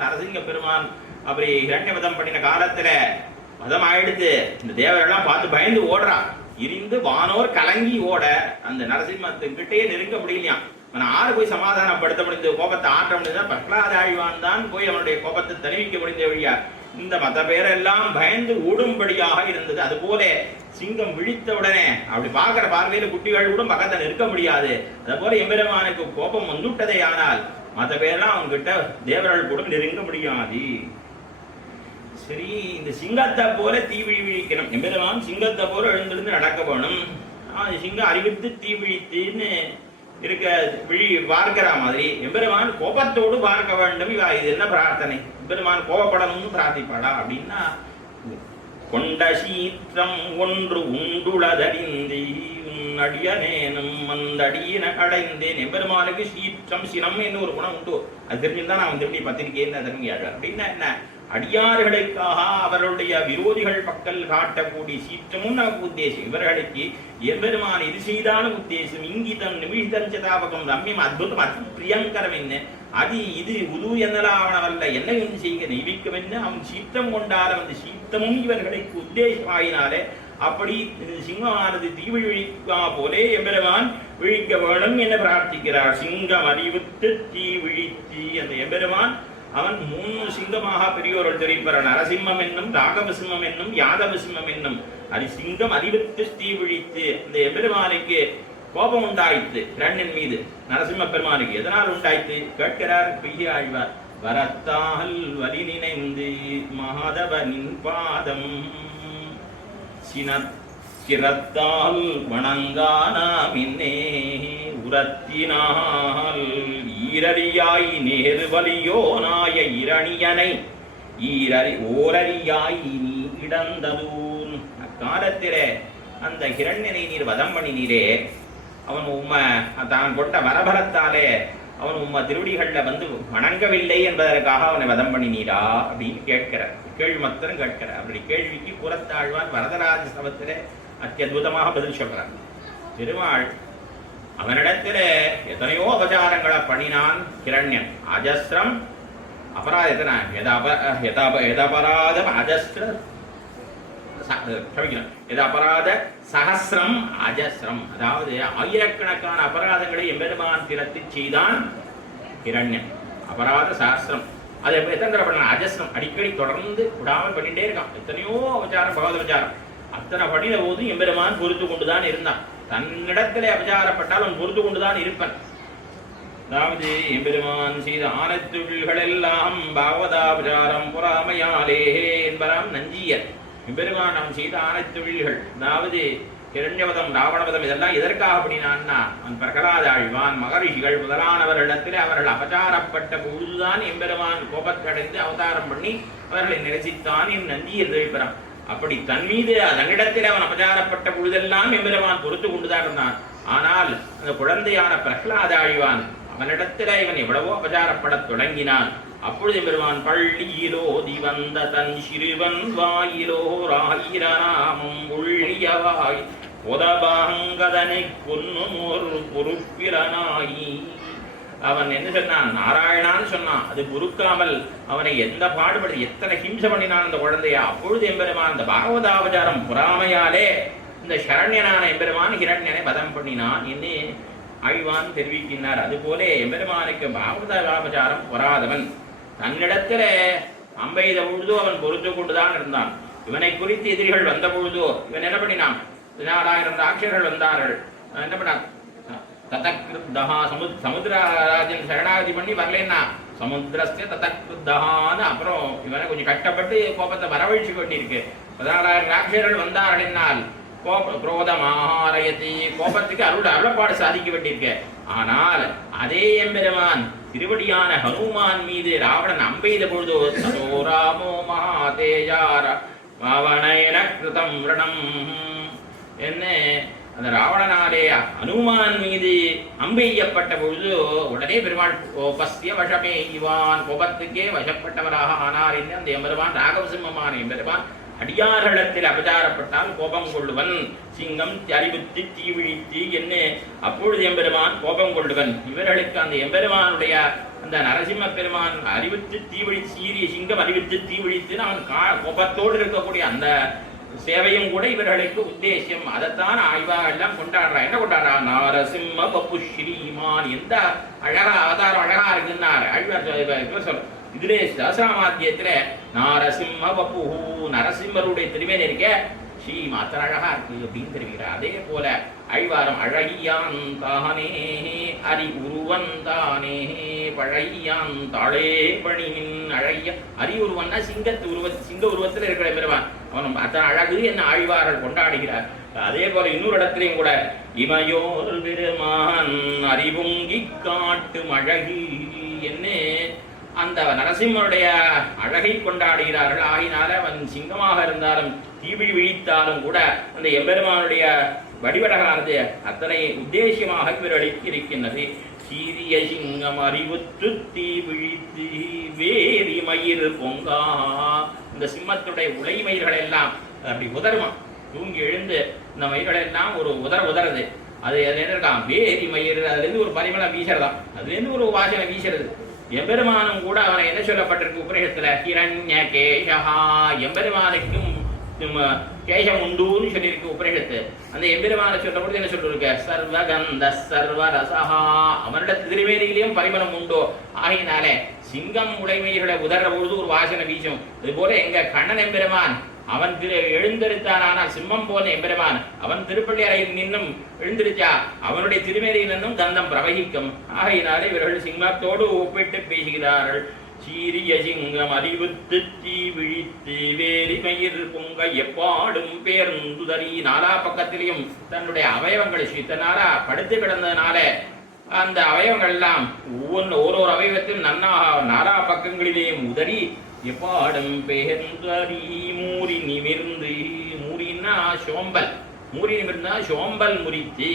நரசிங்க பெருமான் அப்படி இரண்யவதம் பண்ணின காலத்துல மதம் ஆயிடுத்து, இந்த தேவரெல்லாம் பார்த்து பயந்து ஓடுறா. இரிந்து வானோர் கலங்கி ஓட அந்த நரசிம்மத்துக்கிட்டே நெருங்க முடியலையாம். ஆறு போய் சமாதானப்படுத்த முடிந்த கோபத்தை ஆற்ற முடிஞ்சா பிரகலாத ஆழ்வான் தான் போய் அவனுடைய கோபத்தை தணிவிக்க முடிந்த வழியா. இந்த மற்ற பேரெல்லாம் பயந்து ஓடும்படியாக இருந்தது. அது போல சிங்கம் விழித்த உடனே அப்படி பார்க்கிற பார்வையில குட்டிகள் கூட பக்கத்தில் நிற்க முடியாது. அது போல எம்பெருமானுக்கு கோபம் வந்துவிட்டதே ஆனால் மற்ற பேரெல்லாம் அவங்க கிட்ட தேவர்கள் கூட நெருங்க முடியாது. சரி, இந்த சிங்கத்தை போல தீ விழிக்கணும். எம்பெருமான் சிங்கத்தை போல எழுந்திருந்து நடக்க வேணும். சிங்கம் அறிவித்து தீ விழித்துன்னு இருக்க விழி பார்க்கிற மாதிரி எம்பெருமான் கோபத்தோடு பார்க்க வேண்டும். இது என்ன பிரார்த்தனை? எம்பெருமான் கோபப்படணும்னு பிரார்த்திப்பாடா அப்படின்னா, கொண்ட சீற்றம் ஒன்று உண்டுளதறிந்தே அடியனேனும் அந்த அடியின அடைந்தேன். எம்பெருமானுக்கு சீற்றம் சினம் என்று ஒரு குணம் உண்டு. அது தெரிஞ்சுதான் நான் திரும்பி பத்திரிக்கைன்னு தெரிஞ்சாள். அப்படின்னா என்ன, அடியார்களுக்காக அவர்களுடைய விரோதிகள் பக்கல் காட்டக்கூடிய சீற்றமும் நமக்கு உத்தேசம். இவர்களுக்கு எம்பெருமான் இது செய்தாலும் உத்தேசம். இங்கிதம் நிமிஷம் சதாபகம் ரம்யம் அத்புதம் அதி பிரியங்கரம் என்ன அது இது உது என்னலாவனவல்ல என்னை ஒன்று செய்ய நெய்விக்கும் என்ன அவன் சீற்றம் கொண்டாலும் அந்த சீற்றமும் இவர்களுக்கு உத்தேசமாயினாலே அப்படி சிங்கமானது தீவிழி விழிக்கா போலே எம்பெருமான் விழிக்க வேணும் என பிரார்த்திக்கிறார். சிங்கம் அறிவித்து தீ விழித்தி, அந்த எம்பெருமான் அவன் 3 சிங்கமாக பெரியோர்கள் தெரிவிப்பார். நரசிம்மம் என்னும், ராகவசிம்மம் என்னும், யாதவசிம்மம் என்னும். அது சிங்கம் அறிவித்து தீ விழித்து, அந்த எம்பெருமானுக்கு கோபம் உண்டாயிற்று இரண்யன் மீது. நரசிம்ம பெருமானுக்கு எதனால் உண்டாயிற்று கேட்கிறார் பெய்ய ஆழ்வார். வரத்தால் வலி நினைந்து மாதவனின் பாதம் சிரத்தால் வணங்கானாமின்னே உரத்தினால் ஈரறியாய் நேருவலியோனாய இரணியனை ஓரறியாய் நீ இடந்ததூன். அக்காலத்திலே அந்த ஹிரண்யனை நீர் வதம் பண்ணினீரே, அவன் தான் கொண்ட வரபலத்தாலே அவன் திருவடிகளில் வந்து வணங்கவில்லை என்பதற்காக அவனை வதம் பண்ணினீரா அப்படின்னு கேட்கிறார். கேள்வி மாத்திரம் கேட்கிறார். அப்படி கேள்விக்கு புறத்தாழ்வான் வரதராஜ சபத்திலே அத்தியுதமாக பதில் சொல்றார். திருமாள் அவனிடத்துல எத்தனையோ அபச்சாரங்களை பண்ணினான் ஹிரண்யன். அஜஸ்ரம் அபராதம் அஜஸ்ர அபராத சகசிரம் அஜஸ்ரம், அதாவது ஆயிரக்கணக்கான அபராதங்களை எம்பெருமான் திறத்து செய்தான் ஹிரண்யன். அபராத சகசிரம், அது எத்தனை தடவை பண்ண? அஜஸ்ரம், அடிக்கடி தொடர்ந்து விடாமல் பண்ணிட்டே இருக்கான். எத்தனையோ அபச்சாரம், பகவத அபச்சாரம். அத்தனை பண்ணின போது எம்பெருமான் பொறுத்து கொண்டுதான் இருந்தான். தன்னிடத்திலே அபச்சாரப்பட்டால் அவன் பொறுத்து கொண்டுதான் இருப்பன். அதாவது எம்பெருமான் செய்த ஆனத்துள்கள் எல்லாம் பாகவதாபச்சாரம் பொறாமையாலே என்பராம் நஞ்சியர். எம்பெருமான் அவன் செய்த ஆனத்துள்கள், அதாவது இரண்யவதம் ராவணவதம் இதெல்லாம் எதற்காக அப்படின்னா, அவன் பிரகலாத ஆழ்வான் மகரிஷிகள் முதலானவர்களிடத்திலே அவர்கள் அபச்சாரப்பட்ட பொழுதுதான் எம்பெருமான் கோபத்தடைந்து அவதாரம் பண்ணி அவர்களை நிரசித்தான் என் நஞ்சியர் தெரிவிப்பறான். அப்படி தன் மீது அதனிடத்தில் அவன் அபச்சாரப்பட்ட பொழுதெல்லாம் எம்பெருமான் பொறுத்து கொண்டுதான் இருந்தான். ஆனால் அந்த குழந்தையான பிரகலாத ஆழ்வான் அவனிடத்தில் இவன் எவ்வளவோ அபச்சாரப்படத் தொடங்கினான். அப்பொழுது எம்பெருமான் பள்ளியிலோ திவந்த தன் சிறுவன் வாயிலோ ராயிராமும் உள்ளியவாய் உதபாங்கதனை கொன்னும் ஒரு பொறுப்பிலனாயி. அவன் என்ன சொன்னான்? நாராயணான்னு சொன்னான். அது பொறுக்காமல் அவனை எந்த பாடுபடி எத்தனை ஹிம்சை பண்ணினான் அந்த குழந்தையா. அப்பொழுது எம்பெருமான் அந்த பாகவதாபச்சாரம் பொறாமையாலே இந்த சரண்யனான எம்பெருமான் ஹிரண்யனை வதம் பண்ணினான் என்று ஆழ்வான் தெரிவிக்கின்றார். அதுபோல எம்பெருமானுக்கு பாகவதாபச்சாரம் பொறாதவன். தன்னிடத்துல அம்பெய்த பொழுதோ அவன் பொறுத்து கொண்டுதான் இருந்தான். இவனை குறித்து எதிரிகள் வந்த பொழுதோ இவன் என்ன பண்ணினான்? 14,000 ராட்சர்கள் வந்தார்கள். என்ன பண்ணான்? ததக்ருத்தஹா சமுத்திரராஜன் சரணாகதி பண்ணி வரலன்னா சமுத்திரஸ்ய ததக்ருத்தஹான்னு அப்புறம் இவனை கொஞ்சம் கஷ்டப்பட்டு கோபத்தை வரவழிச்சு கொண்டிருக்கு. 14,000 ராட்சர்கள் வந்தார்கள் என்னால் குரோதமாரயத்தி, கோபத்துக்கு அருளப்பாடு சாதிக்க வேண்டியிருக்கு. ஆனால் அதே எம்பெருமான் திருவடியான ஹனுமான் மீது ராவணன் அம்பெய்த பொழுதோ ராமோ மகாதேஜார ராவணேன கிருதம் ரணம் என்ன, அந்த ராவணனாலே ஹனுமான் மீது அம்பெய்யப்பட்ட பொழுது உடனே பெருமாள் கோபஸ்ய வசமே இவான், கோபத்துக்கே வசப்பட்டவராக ஆனார் என்று அந்த எம்பெருமான் ராகவசிம்மமான எம்பெருமான் அடியார்களிடத்தில் அபச்சாரப்பட்டால் கோபம் கொள்ளுவன். சிங்கம் அறிவுத்தி தீவிழித்து என்ன, அப்பொழுது எம்பெருமான் கோபம் கொள்ளுவன். இவர்களுக்கு அந்த எம்பெருமானுடைய அந்த நரசிம்ம பெருமான் அறிவித்து தீவிழி சீரிய சிங்கம் அறிவித்து தீவிழித்து அவன் கோபத்தோடு இருக்கக்கூடிய அந்த சேவையும் கூட இவர்களுக்கு உத்தேசியம். அதைத்தான் ஆய்வா எல்லாம் கொண்டாடுறா. என்ன கொண்டாடுறா? நரசிம்ம பப்பு ஸ்ரீமான். எந்த அழகா அவதாரம் அழகா இருக்குன்னார் ஆழ்வார் சொல்ற. இதுலே சஹஸ்ரநாமாத்தியத்துல நாரசிம்ம பப்பு நரசிம்மருடைய திருமேனி இருக்க ஸ்ரீ மாத்திர அழகா இருக்கு அப்படின்னு தெரிவிக்கிறார். அதே போல அழ்வாரம் அழகியான் தானே அரி உருவன் தானே பழையான் தாளே பணியின் அழகிய அரி உருவன்னா சிங்க உருவத்தில் இருக்கிற பெருமான் அவன் அத்தனை அழகு என்ன ஆழ்வார்கள் கொண்டாடுகிறார். அதே போல இன்னொரு இடத்திலையும் கூட இமையோர் பெருமான் அறிவுங்கி காட்டும் அழகி என்ன, அந்த நரசிம்மனுடைய அழகை கொண்டாடுகிறார்கள். ஆகினால அவன் சிங்கமாக இருந்தாலும் தீவிழி விழித்தாலும் கூட அந்த எம்பெருமானுடைய வடிவழகானது அத்தனை உத்தேசியமாக இவர்களுக்கு இருக்கின்றது. சீரிய சிங்கம் அறிவுத்து தீ விழித்து வேரி மயிர் பொங்கா. இந்த சிம்மத்துடைய உலை மயிர்கள் எல்லாம் அப்படி உதருமா, தூங்கி எழுந்து இந்த மயிர்கள் எல்லாம் ஒரு உதறது. அது என்ன இருக்கான்? வேரி மயிர், அதுலேருந்து ஒரு பரிமளம் வீசுறதாம், அதுலேருந்து ஒரு வாசனை வீசுறது. எம்பெருமானும் கூட அவனை என்ன சொல்லப்பட்டிருக்கு உபநிஷத்துல? ஹிரண்ய கேசஹா, எம்பெருமானுக்கும் கேசம் உண்டுன்னு சொல்லியிருக்கு உபநிஷத்து. அந்த எம்பெருமான சொல்றபோது என்ன சொல்லிருக்க? சர்வகந்த சர்வரசஹா, அவனோட திருமேனியிலையும் பரிமளம் உண்டோ. ஆகினாலே சிங்கம் உடைமைகளை உதற பொழுது ஒரு வாசனை வீசும். இது போல எங்க கண்ணன் எம்பெருமான் அவன் எழுந்திருத்தானால் சிம்மம் போன எம்பெருமான் அவன் திருப்பள்ளி அறையில் நின்னும் எழுந்திருச்சா அவனுடைய திருமேனியில் நின்னும் கந்தம் பிரவகிக்கும். ஆகையினாலே இவர்கள் சிங்கத்தோடு ஒப்பிட்டு பேசுகிறார்கள். சீரிய சிங்கம் அறிவுத்து தீ விழித்து வேரி மயிர் பொங்க எப்பாடும் பேருந்துதறி. நாலா பக்கத்திலையும் தன்னுடைய அவயவங்களை சித்தனால படுத்து கிடந்ததுனால அந்த அவயவங்கள் எல்லாம் ஒரு அவயவத்தில் நாலா பக்கங்களிலேயும் உதறி எப்பாடும் பெயர்ந்தறி மூறி நிமிர்ந்து, மூறின்னா சோம்பல், மூறி நிமிர்ந்தா சோம்பல் முறித்து.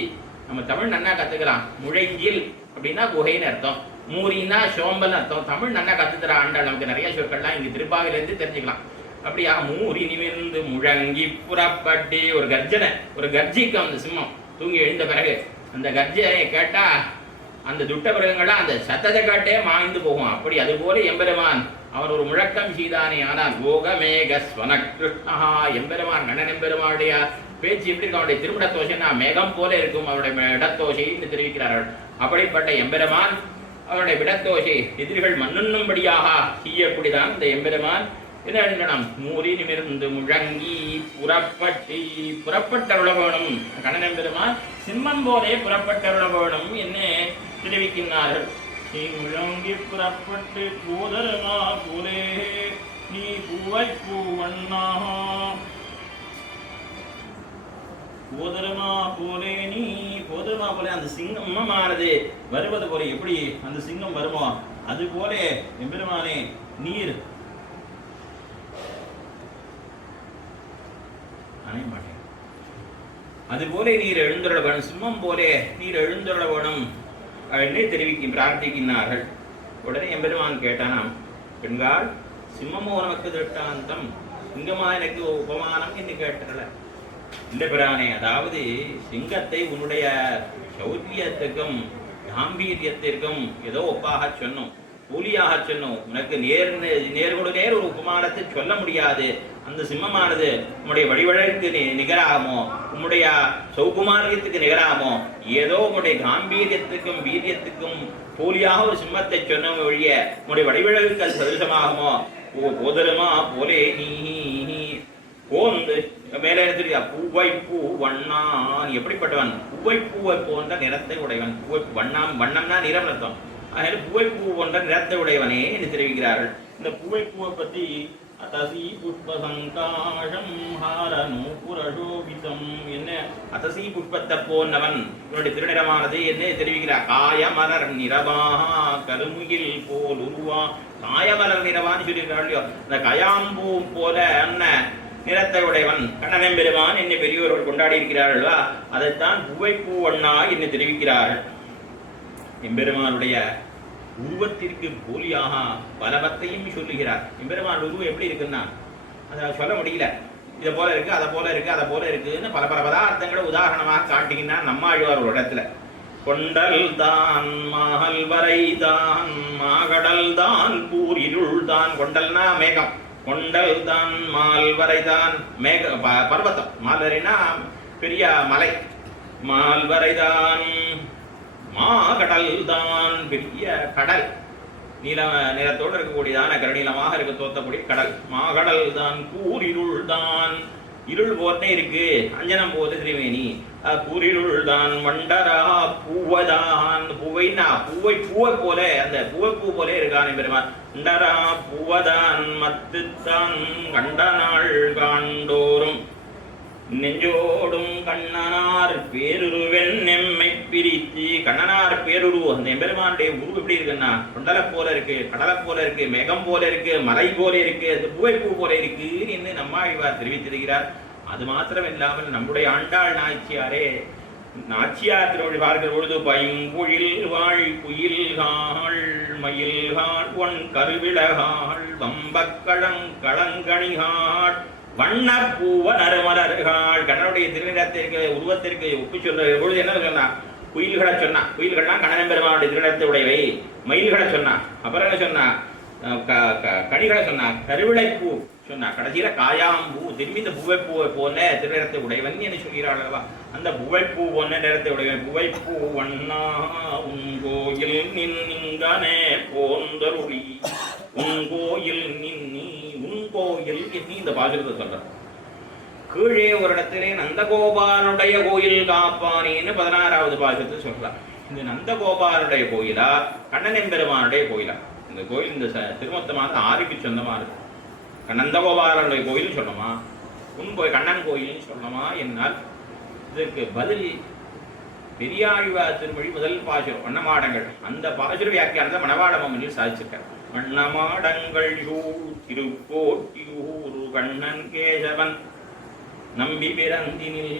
நம்ம தமிழ் நன்னா கத்துக்கலாம். முழங்கில் அப்படின்னா குகைன்னு அர்த்தம், மூறின்னா சோம்பல் அர்த்தம். தமிழ் நன்னா கத்துக்கிற ஆண்டாள் நமக்கு நிறைய சொற்கள்லாம் இங்க திருப்பாவிலேருந்து தெரிஞ்சுக்கலாம். அப்படியா மூறி நிமிர்ந்து முழங்கி புறப்பட்டு ஒரு கர்ஜனை, ஒரு கர்ஜிக்கும் அந்த சிம்மம் தூங்கி எழுந்த பிறகு அந்த கர்ஜனையை கேட்டா அந்த துட்ட மிருகங்கள்லாம் அந்த சத்தத்தை காட்டே மாய்ந்து போகும். அப்படி அதுபோல எம்பெருமான் அவன் ஒரு முழக்கம் செய்தானே. ஆனால் கோகமேக ஸ்வனகிருஷ்ணா, எம்பெருமான் கண்ணன் எம்பெருமானுடைய பேச்சு எப்படி இருக்கும்? அவருடைய திருமிடத்தோஷைன்னா மேகம் போல இருக்கும் அவருடைய இடத்தோஷை என்று தெரிவிக்கிறார்கள். அப்படிப்பட்ட எம்பெருமான் அவருடைய விடத்தோஷை எதிரிகள் மண்ணுண்ணும்படியாக செய்யக்கூடியதான் இந்த எம்பெருமான். என்ன எழுதணும்? மூறி நிமிர்ந்து முழங்கி புறப்பட்டு, புறப்பட்டருள வேணும். கண்ணன் எம்பெருமான் சிம்மம் போலே புறப்பட்டருள வேணும் என்ன தெரிவிக்கின்றார்கள். நீ முழங்கி புறப்பட்டு போதரமா போலே நீ பூவை பூவண்ணா, போதரமா போலே நீ போதரமா போலே. அந்த சிங்கமானது வருவது போல எப்படி அந்த சிங்கம் வருமோ அது போல எம்பெருமானே நீர் அணைய மாட்டேன். அதுபோல நீர் எழுந்துள்ள வேணும், சிம்மம் போலே நீர் எழுந்துள்ள வேணும் என்று பிரார்த்திக்கின்றார்கள். உடனே எம்பெருமான் கேட்டானாம், பெண்கால் சிம்மமோ நமக்கு திட்டாந்தம், சிங்கமா எனக்கு உபமானம் என்று கேட்டல. இல்லை பிரானே, அதாவது சிங்கத்தை உன்னுடைய சௌரியத்துக்கும் காம்பீரியத்திற்கும் ஏதோ ஒப்பாக சொன்னோம், கூலியாக சொன்னோம். உனக்கு நேரோடு நேர் ஒரு உபமானத்தை சொல்ல முடியாது. அந்த சிம்மமானது உன்னுடைய வடிவழகுக்கு நிகராகுமோ, உன்னுடைய சௌகுமாரியத்துக்கு நிகராகுமோ, ஏதோ உன்னுடைய காம்பீரியத்துக்கும் வீரியத்துக்கும் போலியாக ஒரு சிம்மத்தை சொன்ன வழிய உன்னுடைய வடிவழகுக்கு அது சதுசமாகுமோ? போதருமா போலே நீ போந்து மேலே எடுத்துருக்கா. பூவை பூ வண்ணா, நீ எப்படிப்பட்டவன்? பூவை பூவை போன்ற நிறத்தை உடையவன். பூவை வண்ணம்னா நிறம் அர்த்தம். அதனால பூவை பூ போன்ற நிறத்தை உடையவனே என்று தெரிவிக்கிறார்கள். இந்த பூவை பூவை பற்றி அத்தசி புஷ்ப சங்காஷம் ஹாரனு புரஷோபிதம், என்ன அத்தசி புஷ்பத்தை போன்றவன் இவனுடைய திருநிறமானது என்ன தெரிவிக்கிறார்? காயமலர் நிறமாக கருமுகில் போல் உருவா. காயமலர் நிறவான்னு சொல்லியிருக்காள். இந்த கயாம்பூ போல என்ன நிறத்தை உடையவன் கண்ணன் பெருமான் என்னை பெரியவர்கள் கொண்டாடி இருக்கிறார்களா, அதைத்தான் பூவை பூவண்ணா என்று தெரிவிக்கிறார்கள். எம்பெருமானுடைய உருவத்திற்கு போலியாக பலவத்தையும் சொல்லுகிறார். எம்பெருமான் உருவம் எப்படி இருக்குன்னா அதை சொல்ல முடியல. இதை போல இருக்கு, அதை போல இருக்கு, அதை போல இருக்குன்னு பல பதார்த்தங்களை உதாரணமாக காட்டுகின்றார் நம்மாழ்வார் ஒரு இடத்துல. கொண்டல் தான் மகள் வரை தான் மாகடல் தான் பூர் இருள் தான். கொண்டல்னா மேகம், கொண்டல் தான் மால்வரை தான் மேக பர்வத்தம். மால்வரைனா பெரிய மலை, மால்வரைதான் மாகடல் தான் பெரிய கடல், நிறத்தோடு இருக்கக்கூடியதான கருநீளமாக இருக்க தோத்தக்கூடிய கடல். மாகடல் தான் கூரிருள் தான், இருள் போட்டே இருக்கு, அஞ்சனம் போது திருவேணி. கூரிருள் தான் வண்டரா பூவதான், பூவைன்னா பூவை பூவை போல, அந்த பூவை பூ போல இருக்கான் பெருமான். வண்டரா பூவதான் மத்துத்தான் கண்ட நாள் காண்டோறும் நெஞ்சோடும் கண்ணனார் பேருருவென் எம்மை பிரித்து. கண்ணனார் பேருரு, அந்த எம்பெருமானுடைய உருவு எப்படி இருக்குன்னா கொண்டலை போல இருக்கு, கடலை போல இருக்கு, மேகம் போல இருக்கு, மலை போல இருக்கு, அது பூவை பூ போல இருக்கு என்று நம்மாழ்வார் தெரிவித்திருக்கிறார். அது மாத்திரம் இல்லாமல் நம்முடைய ஆண்டாள் நாச்சியாரே, நாச்சியார் திருவடி பார்க்கிற பொழுது பைம்பொழில் வாழ் குயில்காள் மயில்காள் ஒன் கருவிளகாள் வம்பக்களங் களங்கணிகாள் வண்ண பூவ நறுமலர்கள். கண்ணனுடைய திருநிறத்திற்கு உருவத்திற்கு ஒப்பு சொல்ற பொழுது என்ன சொன்னா? குயில்களை சொன்னா. குயில்கள்லாம் கண்ணன் பெருமானுடைய திருநிறத்தை உடையவை. மயில்களை சொன்னா. அப்புறம் என்ன சொன்னா? கனிகளை சொன்னா. கருவிளைப்பூ சொன்னா. கடைசியில காயாம்பூ, திரும்பி இந்த பூவைப்பூவை போல திருநிறத்தை உடையவன் என்று சொல்கிறாள் அல்லவா? அந்த பூவைப்பூ போன்ற நிறத்தை உடையவன். பூவைப்பூ வண்ணா உன் கோயில் நின்னிங்கனே போந்தருளி, உன் கோயில் நின்னி, உன் கோயில் நின்னி. இந்த பாசுரத்தை சொல்ற கீழே ஒரு இடத்திலே நந்தகோபாலுடைய கோயில் காப்பானேன்னு 16வது பாசுரத்தை சொல்றார். இந்த நந்தகோபாலுடைய கோயிலா கண்ணன் எம்பெருமானுடைய கோயிலா? இந்த கோயில் இந்த திருமொத்தமாக ஆருக்கு சொந்தமானது. நந்தகோபாலுடைய கோயில் சொல்லணுமா, உன் கண்ணன் கோயில்னு சொல்லணுமா என்னால் இதற்கு பதில் பெரியாழ்வார் திருமொழி முதல் பாசுரம் வண்ணமாடங்கள். அந்த பாசுர வியாக்கியானத்தை மணவாள மாமனில் சாதிச்சிருக்கார். வண்ணமாடங்கள் திருக்கோட்டியூர் கண்ணன் கேசவன் நம்பி பிறந்தினில்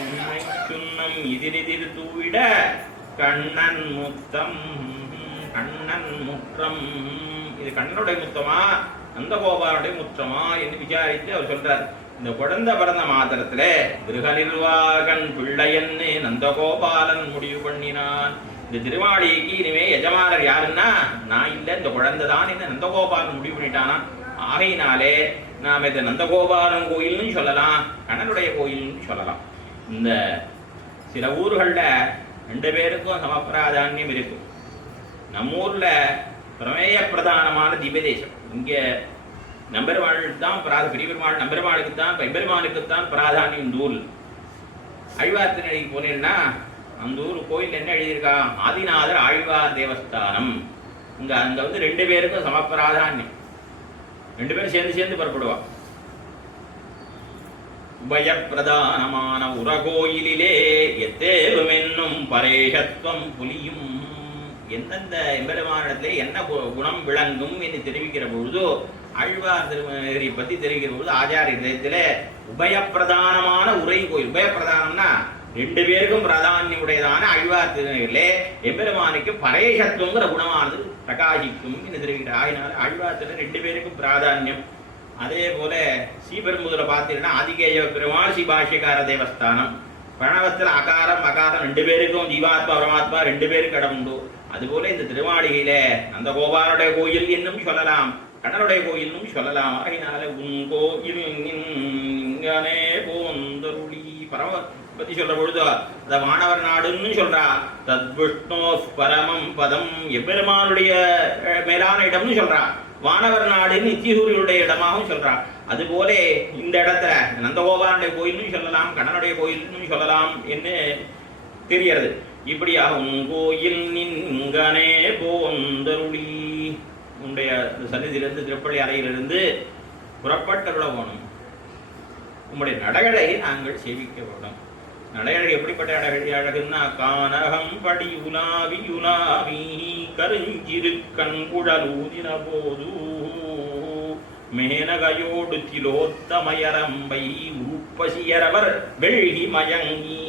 என்னை சுன்னம் இதிரிதிர் தூவிட கண்ணன் முத்தம் கண்ணன் முற்றம். இது கண்ணனுடைய முத்தமா நந்தகோபாலுடைய முற்றமா என்று விசாரித்து அவர் சொல்றார். இந்த குழந்தை பிறந்த மாத்திரத்துல கிரக நிர்வாகன் பிள்ளையன்னு நந்தகோபாலன் முடிவு பண்ணினான். இந்த திருவாளிக்கு இனிமே எஜமானர் யாருன்னா நான் இல்லை, இந்த குழந்தை தான் என்ன நந்தகோபாலன் முடிவு பண்ணிட்டானா. ஆகையினாலே நாம் இதை நந்தகோபாலன் கோயில்னு சொல்லலாம், கண்ணனுடைய கோயில்னு சொல்லலாம். இந்த சில ஊர்களில் 2 பேருக்கும் சமப்பிராதானியம் இருக்கும். நம்ம ஊர்ல பிரமேய பிரதானமான திவ்யதேசம். இங்கே நம்பெருமாளுக்கு தான் பெரிய பெருமாள் நம்பெருமாளுக்கு தான் பெருமாளுக்கு தான் பிராதானியம். இந்த ஊரில் ஆழ்வார் திருநெல்வேலிக்கு போனீங்கன்னா அந்த ஊர் கோயில் என்ன எழுதியிருக்கா, ஆதிநாதர் ஆழ்வார் தேவஸ்தானம். அங்க வந்து 2 பேருக்கும் சமப்பிராதானியம். 2 பேரும் சேர்ந்து புறப்படுவா. உபயப்பிரதானமான உரகோயிலே எத்தேரும் என்னும் பரேஷத்துவம் புலியும். எந்தெந்த எம்பெருமானிடத்திலே என்ன குணம் விளங்கும் என்று தெரிவிக்கிற பொழுது, ஆழ்வார் திருமணி பற்றி தெரிவிக்கிற பொழுது ஆச்சாரிய இதயத்திலே உபயப்பிரதானமான உரை கோயில். உபயப்பிரதானம்னா 2 பேருக்கும் பிராதானியம் உடையதான ஆழ்வார் திருநெல்வேலியிலே எம்பெருமானுக்கு பரேஷத்துவங்கிற குணமானது பிரகாசிக்கும் என்று தெரிவிக்கிறார். ஆகினால ஆழ்வார் திருநெல்வேலி 2 பேருக்கும் பிராதானியம். அதே போல ஸ்ரீபெரும்புதூரை பார்த்தீங்கன்னா ஆதிகேய பெருமாள் ஸ்ரீபாஷ்யக்கார தேவஸ்தானம். பிரணவத்தில் அகாரம் அகாரம் 2 பேருக்கும் ஜீவாத்மா பரமாத்மா 2 பேருக்கு இடம் உண்டு. அதுபோல இந்த திருவாளிகையில நந்தகோபாலுடைய கோயில் என்னும் சொல்லலாம், கண்ணனுடைய கோயிலும் சொல்லலாம். ஆகினால உன் கோயில் இங்கனே போந்தருளி பரம பத்தி சொல்ற பொழுது அந்த வானவர் நாடுன்னு சொல்றா. தத் விஷ்ணோ பரமம் பதம் எம்பெருமானுடைய மேலான இடம்னு சொல்றா. வானவர் நாடுன்னு நித்தியசூரியனுடைய இடமாகவும் சொல்றா. அதுபோல இந்த இடத்துல நந்தகோபாலுடைய கோயிலும் சொல்லலாம், கண்ணனுடைய கோயிலும் சொல்லலாம் என்று தெரியறது. இப்படியாக உன் கோயில் நின்கனே போந்தருளி, உன்னுடைய சன்னிதியிலிருந்து திருப்பள்ளி அறையிலிருந்து புறப்பட்டருள போகணும். உம்முடைய நடையழகை நாங்கள் சேவிக்க வேண்டும். நடையழகு எப்படிப்பட்ட அழகுன்னா, கானகம் படி உலாவி உலாவி கருஞ்சிறு கண்குழலூதின போது மேனகையோடு திலோத்தமயரம்பை உப்பசியரவர் வெள்ளி மயங்கி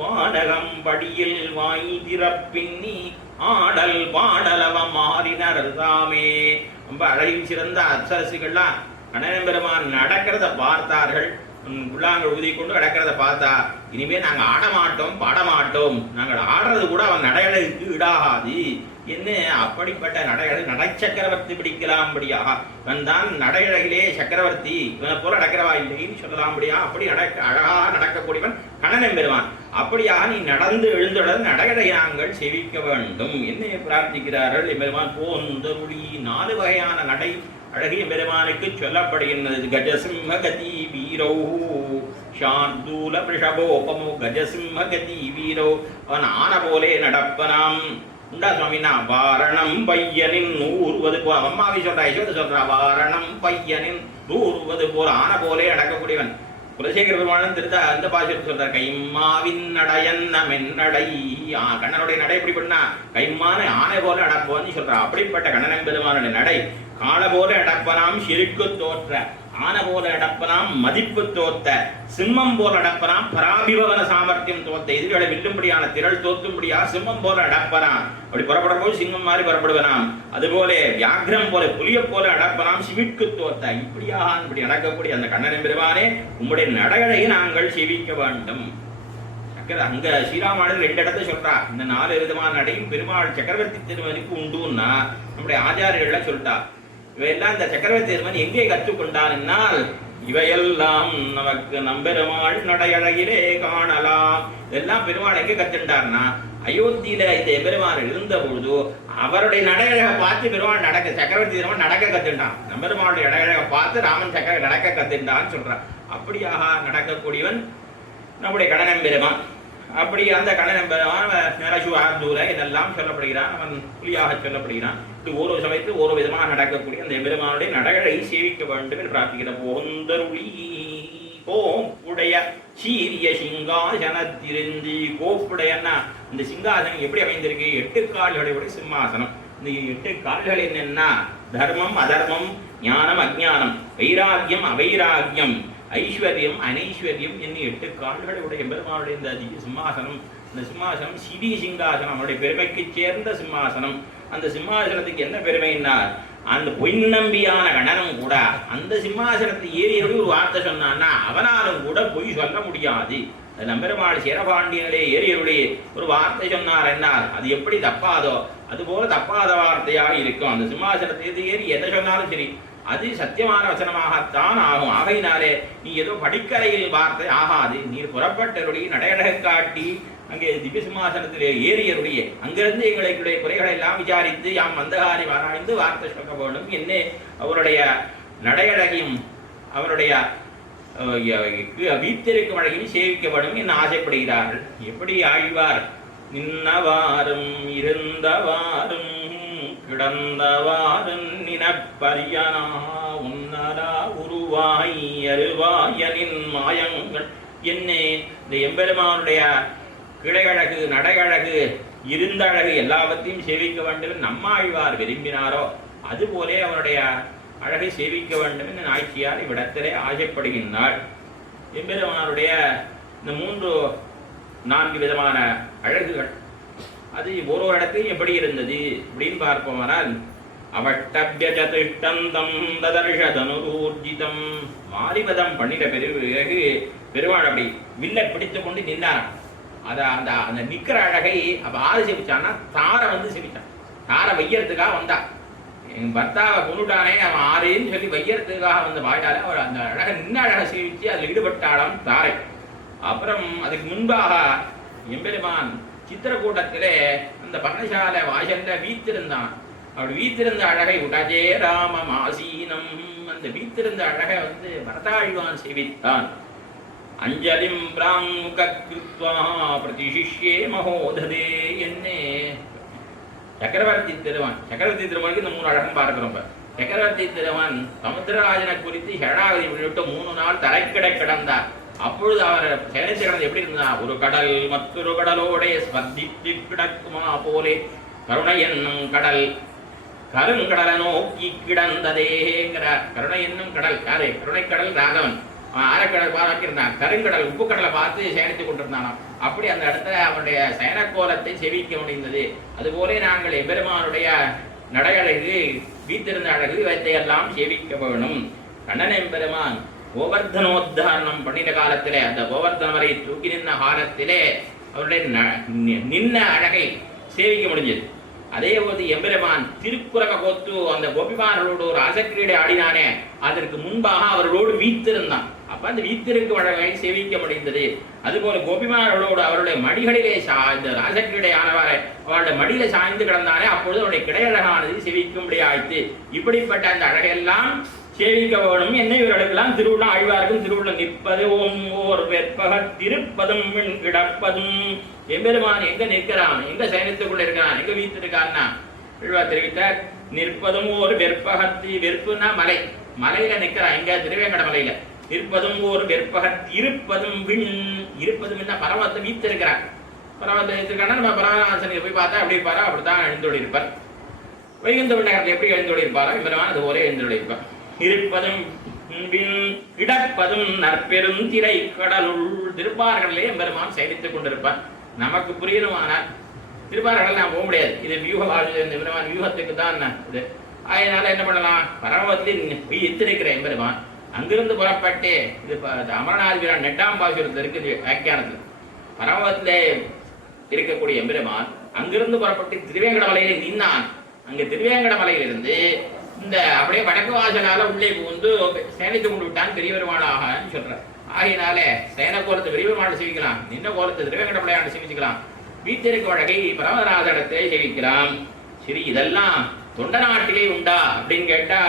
வானகம் படியில் வாய் திறப்பின்னி ஆடல் பாடலவ மாறினர் தாமே. ரொம்ப அழகில் சிறந்த அச்சரசுகள்லாம் கண்ணன் பெருமான் நடக்கிறத பார்த்தார்கள். புல்லாங்கள் ஊதி கொண்டு நடக்கிறத பார்த்தா இனிமே நாங்கள் ஆடமாட்டோம் பாடமாட்டோம், நாங்கள் ஆடுறது கூட அவன் நடையழகுக்கு ஈடாகாது என்ன. அப்படிப்பட்ட நடையழகு நடை சக்கரவர்த்தி பிடிக்கலாம்படியாக இவன் தான் நடையழகிலே சக்கரவர்த்தி, இவனை போல நடக்கிறவா இல்லைன்னு சொல்லலாம்படியா. அப்படி அழகாக நடக்கக்கூடியவன் கண்ணன் பெருமான். அப்படியாக நீ நடந்து எழுந்துடன் நடையழகை நாங்கள் சேவிக்க வேண்டும் என்ன பிரார்த்திக்கிறார்கள். எம்பெருமான் போந்தருளி 4 வகையான நடை அழகிய பெருமானுக்கு சொல்லப்படுகின்றது. கஜசிம்ம கதி வீரோ ஷார்தூல பிருஷபோபமோ கஜசிம்ம கதி வீரோ, அவன் ஆன போலே நடப்பனாம். உண்டா சுவாமினா வாரணம் பையனின் நூறுவது போல, அம்மாவி சொல்றா யசோதை சொல்றா, வாரணம் பையனின் நூறுவது போல ஆன போலே நடக்கக்கூடியவன். குலசேகர பெருமானும் திருத்தா அந்த பாசுரத்தை சொல்றார், கைம்மாவின் நடையன் மென்னடை. கண்ணனுடைய நடை எப்படி பண்ணா கைம்மான ஆனை போல நடப்போன்னு சொல்றா. அப்படிப்பட்ட கண்ணன் பெருமானுடைய நடை கால போல அடப்பனாம் சிறுக்கு தோற்ற, ஆன போல அடப்பனாம் மதிப்பு தோத்த, சிம்மம் போல அடப்பனாம் பராபிபவன சாமர்த்தியம் தோத்த, எதிர்களை வில்லும்படியான திரள் தோத்தும்படியா சிம்மம் போல அடப்பனாம். அப்படி புறப்பட போது சிம்மம் மாதிரி புறப்படுவனாம். அதுபோல வியாகிரம் போல புலிய போல அடப்பனாம் சிவிக்கு தோத்த. இப்படியாக இப்படி நடக்கக்கூடிய அந்த கண்ணன் பெருமானே உம்முடைய நடையழகை நாங்கள் சேவிக்க வேண்டும். அங்க ஸ்ரீராமாயணத்தில் 2 இடத்தை சொல்றா. இந்த 4 விதமான நடையும் பெருமாள் சக்கரவர்த்தி திருமதிக்கு உண்டுன்னா நம்முடைய ஆச்சாரியர்கள்லாம் சொல்லிட்டா. இவையெல்லாம் இந்த சக்கரவர்த்தி திருமதி எங்கே கற்றுக்கொண்டான் என்னால், இவையெல்லாம் நமக்கு நம்பெருமாள் நடையழகிலே காணலாம். இதெல்லாம் பெருமாள் எங்கே கத்துட்டார்னா, அயோத்தியில இந்த பெருமாள் இருந்த பொழுது அவருடைய நடையழகை பார்த்து பெருமாள் சக்கரவர்த்தி திருமணம் நடக்க கத்துட்டான். நம்பெருமாளுடைய நடையழகை பார்த்து ராமன் சக்கர நடக்க கத்துட்டான்னு சொல்றான். அப்படியாக நடக்கக்கூடியவன் நம்முடைய கண்ணன் பெருமான். அப்படி அந்த கண்ணன் பெருமான் நரசுவார்தூர இதெல்லாம் சொல்லப்படுகிறான். அவன் புலியாக சொல்லப்படுகிறான். இது ஒரு சமயத்து ஒரு விதமாக நடக்கக்கூடிய அந்த பெருமானுடைய நடையழகை சேவிக்க வேண்டும் என்று பிரார்த்திக்கிற. போந்தருளி கோப்புடைய சீரிய சிங்காசனத்திருந்து. கோப்புடையன்னா இந்த சிங்காசனம் எப்படி அமைந்திருக்கு? 8 கால்களுடைய சிம்மாசனம். இந்த 8 கால்கள் என்னன்னா தர்மம் அதர்மம், ஞானம் அஜ்ஞானம், வைராக்கியம் அவைராக்கியம், ஐஸ்வர்யம் அனைஸ்வர்யம் என்னும் 8 கால்களுடைய பெருமானுடைய இந்த சிம்மாசனம். இந்த சிம்மாசனம் சிவி சிங்காசனம், அவருடைய பெருமைக்கு சேர்ந்த சிம்மாசனம். அந்த சிம்மாசனத்துக்கு என்ன பெருமைன்னா, அந்த பொய்நம்பியான கணனும் கூட அந்த சிம்மாசனத்தை ஏறியோடு ஒரு வார்த்தை சொன்னான்னா அவனாலும் கூட பொய் சொல்ல முடியாது. நம்பெருமாள் சேரபாண்டியனே ஏறியருடைய ஒரு வார்த்தை சொன்னார் என்னால் அது எப்படி தப்பாதோ அதுபோல தப்பாத வார்த்தையாக இருக்கும். அந்த சிம்மாசனத்தை ஏறி எதை சொன்னாலும் சரி அது சத்தியமான வசனமாகத்தான் ஆகும். ஆகையினாலே நீ ஏதோ படிக்கரையில் வார்த்தை ஆகாது. நீர் புறப்பட்டருடைய நடையழக காட்டி அங்கே திவ்ய சிம்மாசனத்திலே ஏறியருடைய அங்கிருந்து எங்களுடைய குறைகளை எல்லாம் விசாரித்து யாம் மந்தகாரி ஆராய்ந்து வார்த்தை சொல்ல வேண்டும் என்ன அவருடைய நடையழகையும் அவருடைய வீத்திருக்கும் அழகையும் சேவிக்கப்படும் என்று ஆசைப்படுகிறார்கள். எப்படி ஆழ்வார் நின்னவாறும் இருந்தவாறும் கிடந்தவாறும் நினப்பரியனா உன்னரா உருவாய் அருவாயனின் மாயங்கள் என்னே. இந்த எம்பெருமானுடைய கிளையழகு நடையழகு இருந்தழகு எல்லாவற்றையும் சேவிக்க வேண்டும் நம்மாழ்வார் விரும்பினாரோ அதுபோலே அவருடைய அழகை சேவிக்க வேண்டும் என்று நாய்ச்சியார் இவ்விடத்திலே ஆசைப்படுகின்றாள். எம்பெருமானுடைய இந்த 3-4 விதமான அழகுகள் அது ஒரு இடத்தையும் எப்படி இருந்தது அப்படின்னு பார்ப்போமானால் அவட்டபியசதிஷ்டந்தம் ததர்ஷதனுரூர்ஜிதம். மாரிபதம் பண்ணிட பிறகு பெருமாள் அப்படி வில்லை பிடித்து கொண்டு நின்றாராம். அதை அந்த அந்த நிற்கிற அழகை அப்போ ஆறு செவிச்சான்னா தாரை வந்து செவிச்சான். தாரை வையறதுக்காக வந்தான். என் பர்த்தாவை கொண்டுட்டானே அவன் ஆறுன்னு சொல்லி வையறதுக்காக வந்து வாயிட்டாலே அவர் அந்த அழகை நின்ன அழகை சேவிச்சு அதில் ஈடுபட்டாளாம் தாரை. அப்புறம் அதுக்கு முன்பாக எம்பெருமான் சித்திரக்கூட்டத்திலே அந்த பர்ணசாலை வாசல்ல வீத்திருந்தான். அப்படி வீத்திருந்த அழகை உடஜே ராமம் ஆசீனம். அந்த வீத்திருந்த அழகை வந்து பரதாழ்வான் சேவித்தான். அஞ்சலிம் பிராங்குகிருத்வா பிரதிசிஷ்யே மகோததே என்னே. சக்கரவர்த்தி திருவானுக்கு இந்த 3 அழகம் பார்க்கிறோம். சக்கரவர்த்தி திருவான் சமுத்திரராஜனை குறித்து ஷடாவதி விட்டு 3 நாள் தரைக்கிட கிடந்தார். அப்பொழுது அவர் சேனித்து கிடந்து எப்படி இருந்தார்? ஒரு கடல் மற்றொரு கடலோட ஸ்பர்தித்து கிடக்குமா போலே கருணை என்னும் கடல் கருங்கடலை நோக்கி கிடந்ததேங்கிறார். கருணை என்னும் கடல் யாரு? கருணை கடல் ராகவன். ஆரக்கடல் பார்த்திருந்தான். கருங்கடல் உப்பு கடலை பார்த்து சேனித்துக் கொண்டிருந்தானாம். அப்படி அந்த இடத்துல அவனுடைய சயனக்கோலத்தை செவிக்க முடிந்தது. அதுபோல நாங்கள் எம்பெருமானுடைய நடையழகு வீத்திருந்த அழகு இவற்றையெல்லாம் சேவிக்க வேணும். கண்ணன் எம்பெருமான் கோவர்தனோத்தாரணம் பண்ணின காலத்திலே அந்த கோவர்தனவரை தூக்கி நின்ற காலத்திலே அவருடைய நின்ன அழகை சேவிக்க முடிஞ்சது. அதே போது எம்பெருமான் திருக்குறக கோத்து அந்த கோபிமார்களோடு ஒரு ஆசக்கிரீடை ஆடினானே அதற்கு முன்பாக அவர்களோடு வீத்திருந்தான். அப்ப அந்த வீத்திருக்கு அழகை சேவிக்க முடிந்தது. அதுபோல கோபிமார்களோடு அவருடைய மடிகளிலே இந்த ராசக்கிரீடை ஆனவாறு அவருடைய மடியில சாய்ந்து கிடந்தானே அப்பொழுது அவருடைய கிடையழகானது சேவிக்கும்படி ஆயிற்று. இப்படிப்பட்ட அந்த அழகெல்லாம் சேவிக்க வேணும் என்ன இவர்களுக்கெல்லாம் திருவுள்ள ஆழ்வாருக்கும் திருவுள்ள நிற்பது ஓர் வெற்பக திருப்பதும் கிடப்பதும். எம்பெருமான் எங்க நிற்கிறான்? எங்க சயனித்துக்குள்ள இருக்கிறான்? எங்க வீத்திருக்கான்னா ஆழ்வார் தெரிவித்தார். நிற்பதும் ஒரு வெற்பகத்தி. வெற்புனா மலை, மலையில நிற்கிறான். எங்க? திருவேங்கட மலையில. நிற்பதும் ஒரு வெற்பகத் இருப்பதும் விண். இருப்பதும் என்ன? பரமத்தை வீத்திருக்கிறார். பரமத்தை வீத்திருக்கானா நம்ம பரமநாசனை போய் பார்த்தா அப்படி இருப்பாரோ அப்படித்தான் எழுந்தோடி இருப்பார். வைகுந்த விண்ணகரத்தில் எப்படி எழுந்தோடி இருப்பாரோ எம்பெருமான் அது ஒரே எழுந்தோடி இருப்பார். இருப்பதும் கிடப்பதும் நற்பெரும் திரை கடலுள். திருப்பார்களிலே எம்பெருமான் சயனித்துக் கொண்டிருப்பார். நமக்கு புரியணுமானால் திருப்பார்களை நான் போக முடியாது. இது வியூகவான் வியூகத்துக்கு தான் இது. அதனால என்ன பண்ணலாம்? பரமத்தில் எத்திருக்கிற எம்பெருமான் அங்கிருந்து புறப்பட்டு இது அமரநாத் வீரன் நெட்டாம்பாசுரத்தில் இருக்குது வியாக்கியானத்தில். பரமத்திலே இருக்கக்கூடிய எம்பெருமான் அங்கிருந்து புறப்பட்டு திருவேங்கட மலையில நின்னான். அங்க திருவேங்கட மலையிலிருந்து இந்த அப்படியே வடக்கு வாசலால உள்ளே புகுந்து சேனித்து கொண்டு விட்டான் பெரிய பெருமாளாக சொல்றார். ஆகையினாலே சேன கோலத்தை பெரிய பெருமாள் சேவிக்கலாம், நின்ன கோலத்தை திருவேங்கட மலையாண்டு சேவிச்சுக்கலாம், வீட்டிற்கு வழக்கை பரமநாதனத்தை சேவிக்கலாம். சரி, இதெல்லாம் தொண்ட நாட்டிலே உண்டா அப்படின்னு கேட்டா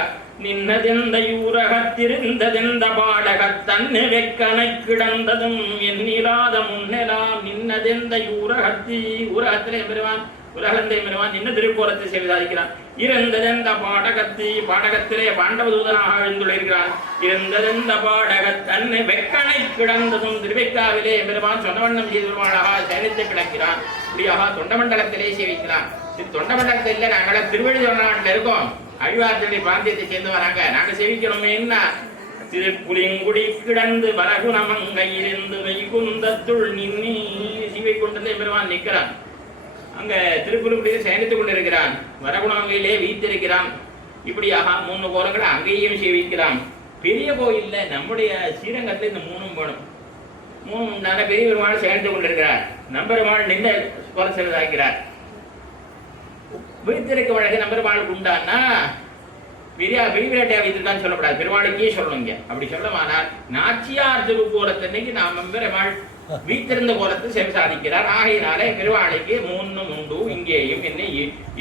நின்னதெந்த யூரகத்திருந்ததெந்த பாடகத்தன்னு வெக்கனை கிடந்ததும் எண்ணிலாத முன்னெலாம் நின்னதெந்த யூரகத்தி ஊரகத்திலே பெறுவான் உலகத்தை பெறுவான் நின்று திருக்கோலத்தை சேவை சாதிக்கிறான். இருந்ததெந்த பாடகத்தி பாடகத்திலே பாண்டவதூதனாக எழுந்துள்ளான். இருந்ததெந்த பாடகத்தன்னு வெக்கனை கிடந்ததும் திருவைக்காவிலே பெருமான் சொன்னவண்ணம் செய்து பெருமாளாக சயனித்து கிடக்கிறான். இப்படியாக தொண்டமண்டலத்திலே சேவிக்கிறான். தொண்டமண்டலத்தில் இல்லை, நாங்கள திருவள்ளுவர் இருக்கோம், அழிவார்த்தனை பிராந்தியத்தை சேர்ந்தவராங்க. நாங்கள் சேவிக்கிறோமேன்னா திருப்புலிங்குடி கிடந்து பலகுணமங்கையிலிருந்து வைகுந்தத்துள் நின்னி சிவைக்குண்டத்தை பெருமான் நிற்கிறான். அங்க திருப்புலிங்குடியில் சயனித்துக் கொண்டிருக்கிறான். வரகுணமங்கையிலே வீத்திருக்கிறான். இப்படியாக 3 கோலங்களை அங்கேயும் சேவிக்கிறான். பெரிய கோயில்ல நம்முடைய ஸ்ரீரங்கத்தில் இந்த 3 வேணும். 3 பெரிய பெருமாள் சயனித்துக் கொண்டிருக்கிறார். நம்பெருமாள் நின்ற கோலசெல்வதாக்கிறார். வீத்திருக்க வழக்கு நம்பெருமாளுக்கு உண்டான்னா பெரியவிராட்டியா வீட்டுதான் சொல்லப்படாது, பெருமாளுக்கே சொல்லணுங்க. அப்படி சொல்லமானால் நாச்சியார் திருக்கோலத்தன்னைக்கு நாம் பெருமாள் வீத்திருந்த கோலத்தை செவி சாதிக்கிறார். ஆகையினாலே பெருமாளுக்கு 3 உண்டு. இங்கேயும் என்ன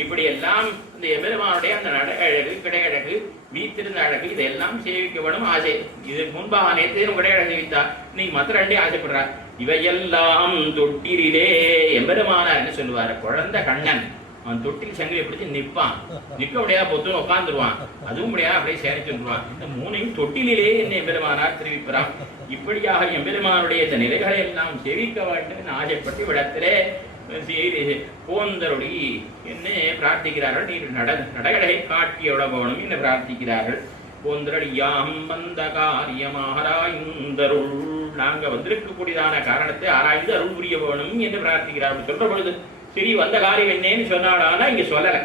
இப்படி எல்லாம் இந்த பெருமானுடைய அந்த நட அழகு கிடையழகு வீத்திருந்த அழகு இதெல்லாம் சேவிக்கப்படும் ஆசை. இது முன்பாக நேற்று கிடையழகு சேவித்தா இன்னைக்கு மற்ற 2 ஆசைப்படுறார். இவையெல்லாம் தொட்டிலே எம்பெருமானார் என்ன சொல்லுவார், குழந்தை கண்ணன் அவன் தொட்டில் சங்கிலியை பிடிச்சி நிற்பான். நிற்க முடியாது, பொத்து உட்காந்துருவான். அதுவும் முடியாது, அப்படியே சேரிச்சு விடுவான். இந்த 3ஐயும் தொட்டிலே என்ன எம்பெருமானார் தெரிவிக்கிறான். இப்படியாக எம்பெருமானுடைய இந்த நிலைகளை எல்லாம் சேவிக்க வேண்டும் ஆசைப்பட்டு விடத்திலே போந்தருளி என்ன பிரார்த்திக்கிறார்கள். நீ நடகடை காட்டியோட போகணும் என்று பிரார்த்திக்கிறார்கள். போந்தரடியாம் வந்த காரியமாராய்ந்தருள், நாங்க வந்திருக்கக்கூடியதான காரணத்தை ஆராய்ந்து அருள் புரிய வேணும் என்று பிரார்த்திக்கிறார்கள். சொல்ற பொழுது சரி வந்த காரியம் என்னன்னு சொன்னாடானா இங்க சொல்லல.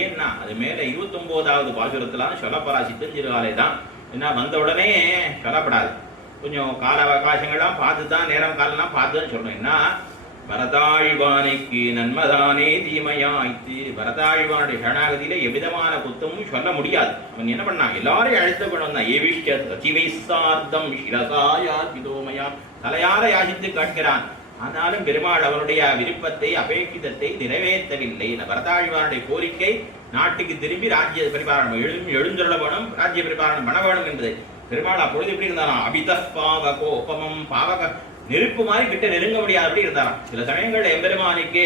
ஏன்னா அது மேல 29வது பாசுரத்திலான சொல்லப்படா சித்தஞ்சிறுகாலை தான். ஏன்னா வந்த உடனே சொல்லப்படாது, கொஞ்சம் கால அவகாசங்கள்லாம் பார்த்து தான், நேரம் காலம்லாம் பார்த்து தான் சொல்லணும். ஏன்னா பரதாழ்வானைக்கு நன்மதானே தீமையாய்த்து, பரதாழ்வானுடைய சரணாகதியில எவ்விதமான குத்தமும் சொல்ல முடியாது. அவன் என்ன பண்ணான், எல்லாரையும் அழைத்து கொண்டு வந்தான். ஏவிஷ்ட சச்சிவை சார்த்தம் சிரசாயா விதோமயா, தலையார யாசித்து கேட்கிறான். ஆனாலும் பெருமாள் அவருடைய விருப்பத்தை அபேட்சிதத்தை நிறைவேற்றவில்லை. பரதாழ்வானுடைய கோரிக்கை நாட்டுக்கு திரும்பி ராஜ்ய பரிபாலனம் எழுந்துள்ள வேணும், ராஜ்ய பரிபாலனம் பண்ண வேணும் என்பது. பெருமாள் அப்பொழுது எப்படி இருந்தாராம், அபித பாவகோ உபமம் பாவக நெருப்பு மாதிரி கிட்ட நெருங்க முடியாதபடி இருந்தாராம். சில சமயங்கள் எம்பெருமானுக்கு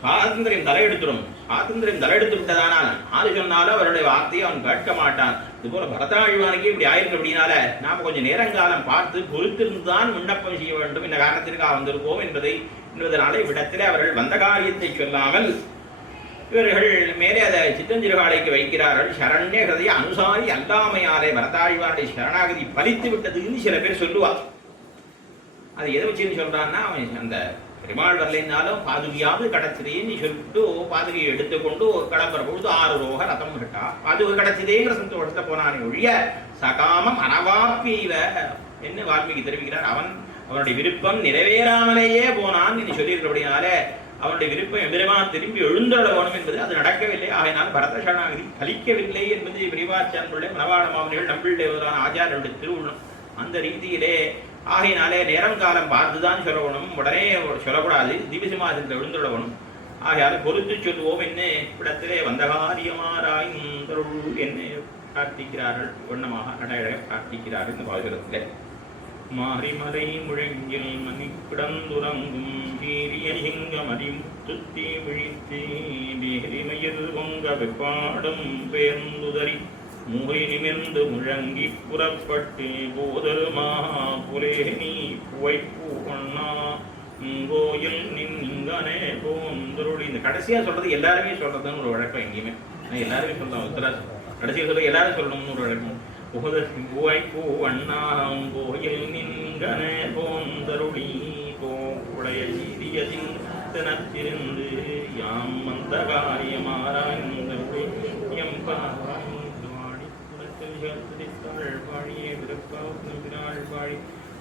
சுவாதந்திரம் தலையெடுத்து விட்டதானால் ஆறு சொன்னாலும் அவருடைய வார்த்தையை அவன் கேட்க மாட்டான். இது போல பரதாழ்வானுக்கு இப்படி ஆயிருக்கு. அப்படின்னால நாம கொஞ்சம் நேரங்காலம் பார்த்து பொறுத்திருந்துதான் விண்ணப்பம் செய்ய வேண்டும். இந்த காரணத்திற்காக வந்திருக்கோம் என்பதனால இவ்விடத்திலே அவர்கள் வந்த காரியத்தை சொல்லாமல் இவர்கள் மேலே அதை சித்தஞ்சிறுகாலைக்கு வைக்கிறார்கள். சரண்ய ஹிருதய அனுசாரி அல்லாமையாரே பரதாழ்வானுடைய சரணாகதி பலித்து விட்டதுன்னு சில பேர் சொல்லுவார். அது எதை வச்சுன்னு சொல்றான்னா, அவன் அந்த பெருமாள் வரலைன்னாலும் பாதுகையாவது கிடைச்சதேன்னு சொல்லிட்டு பாதுகையை எடுத்துக்கொண்டு கிளம்புற பொழுது 6 ரோக ரதம் விட்டா பாதுகை கிடைச்சதேங்கிற சந்தோஷத்தை போனானே ஒழிய சகாமம் அனவாப்பியவ என்ன வால்மீகி தெரிவிக்கிறார். அவனுடைய விருப்பம் நிறைவேறாமலேயே போனான் என்று சொல்லியிருக்கிறபடினால அவனுடைய விருப்பம் எம்பெருமான் திரும்பி எழுந்தருள வேணும் என்பது அது நடக்கவில்லை. ஆகையினால் பரத சரணாகதி பலிக்கவில்லை என்பது பிரிவாச்சான்களுடைய மனவாள மாமனிகள் நம்பிள்ளைவதான ஆச்சாரனுடைய திருவுள்ளம். அந்த ரீதியிலே ஆகையினாலே நேரம் காலம் பார்த்துதான் சொல்லணும், உடனே சொல்லக்கூடாது. திவ்யசிம்மாசனத்தில் எழுந்துள்ளவனும் ஆகையால் பொறுத்து சொல்லுவோம். என்ன இடத்திலே வந்த காரியமாராய்ந்தருள் என்ன பிரார்த்திக்கிறார்கள், வண்ணமாக நடையழக பிரார்த்திக்கிறார்கள். இந்த பாசுரத்திலே மாறிமலை முழங்கில் மணி கிடந்துறங்கும் சீரிய சிங்கமதிமுத்துத்தி விழித்தே வேரிமயில் பொங்க வெப்பாடும் பெயர்ந்துதறி மூறி நிமிர்ந்து முழங்கி புறப்பட்டு போதருமா புலே நீ புவைப்பூ ஒண்ணா கோயில் நின்கனே போந்தருள். இந்த கடைசியா சொல்றது எல்லாருமே சொல்றதுன்னு ஒரு வழக்கம். எங்கேயுமே எல்லாருமே சொல்லலாம், கடைசியா சொல்ல எல்லாரும் சொல்லணும்னு ஒரு வழக்கம். புவைப்பூ ஒண்ணாம் கோயில் நின்கனே போந்தருளி போடைய சீரிய சிந்தனத்திருந்து யாம் வந்த காரியமாராய்ந்தருளி எம் பாழியே பிறப்பாள் பாழி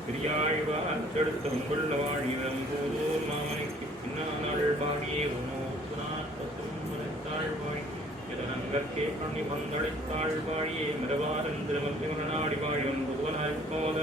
பெரியாழ்வார் தடுத்த உள்ள வாழிவம் போதோர் மாமனைக்கு பின்னாள் பாழியே உணோத்தாள் வாழி இதனங்கற்கே பண்ணி வந்தளித்தாள் வாழியே மிரவாரந்திரமி நாடி வாழி ஒன்பதுவனாய் போத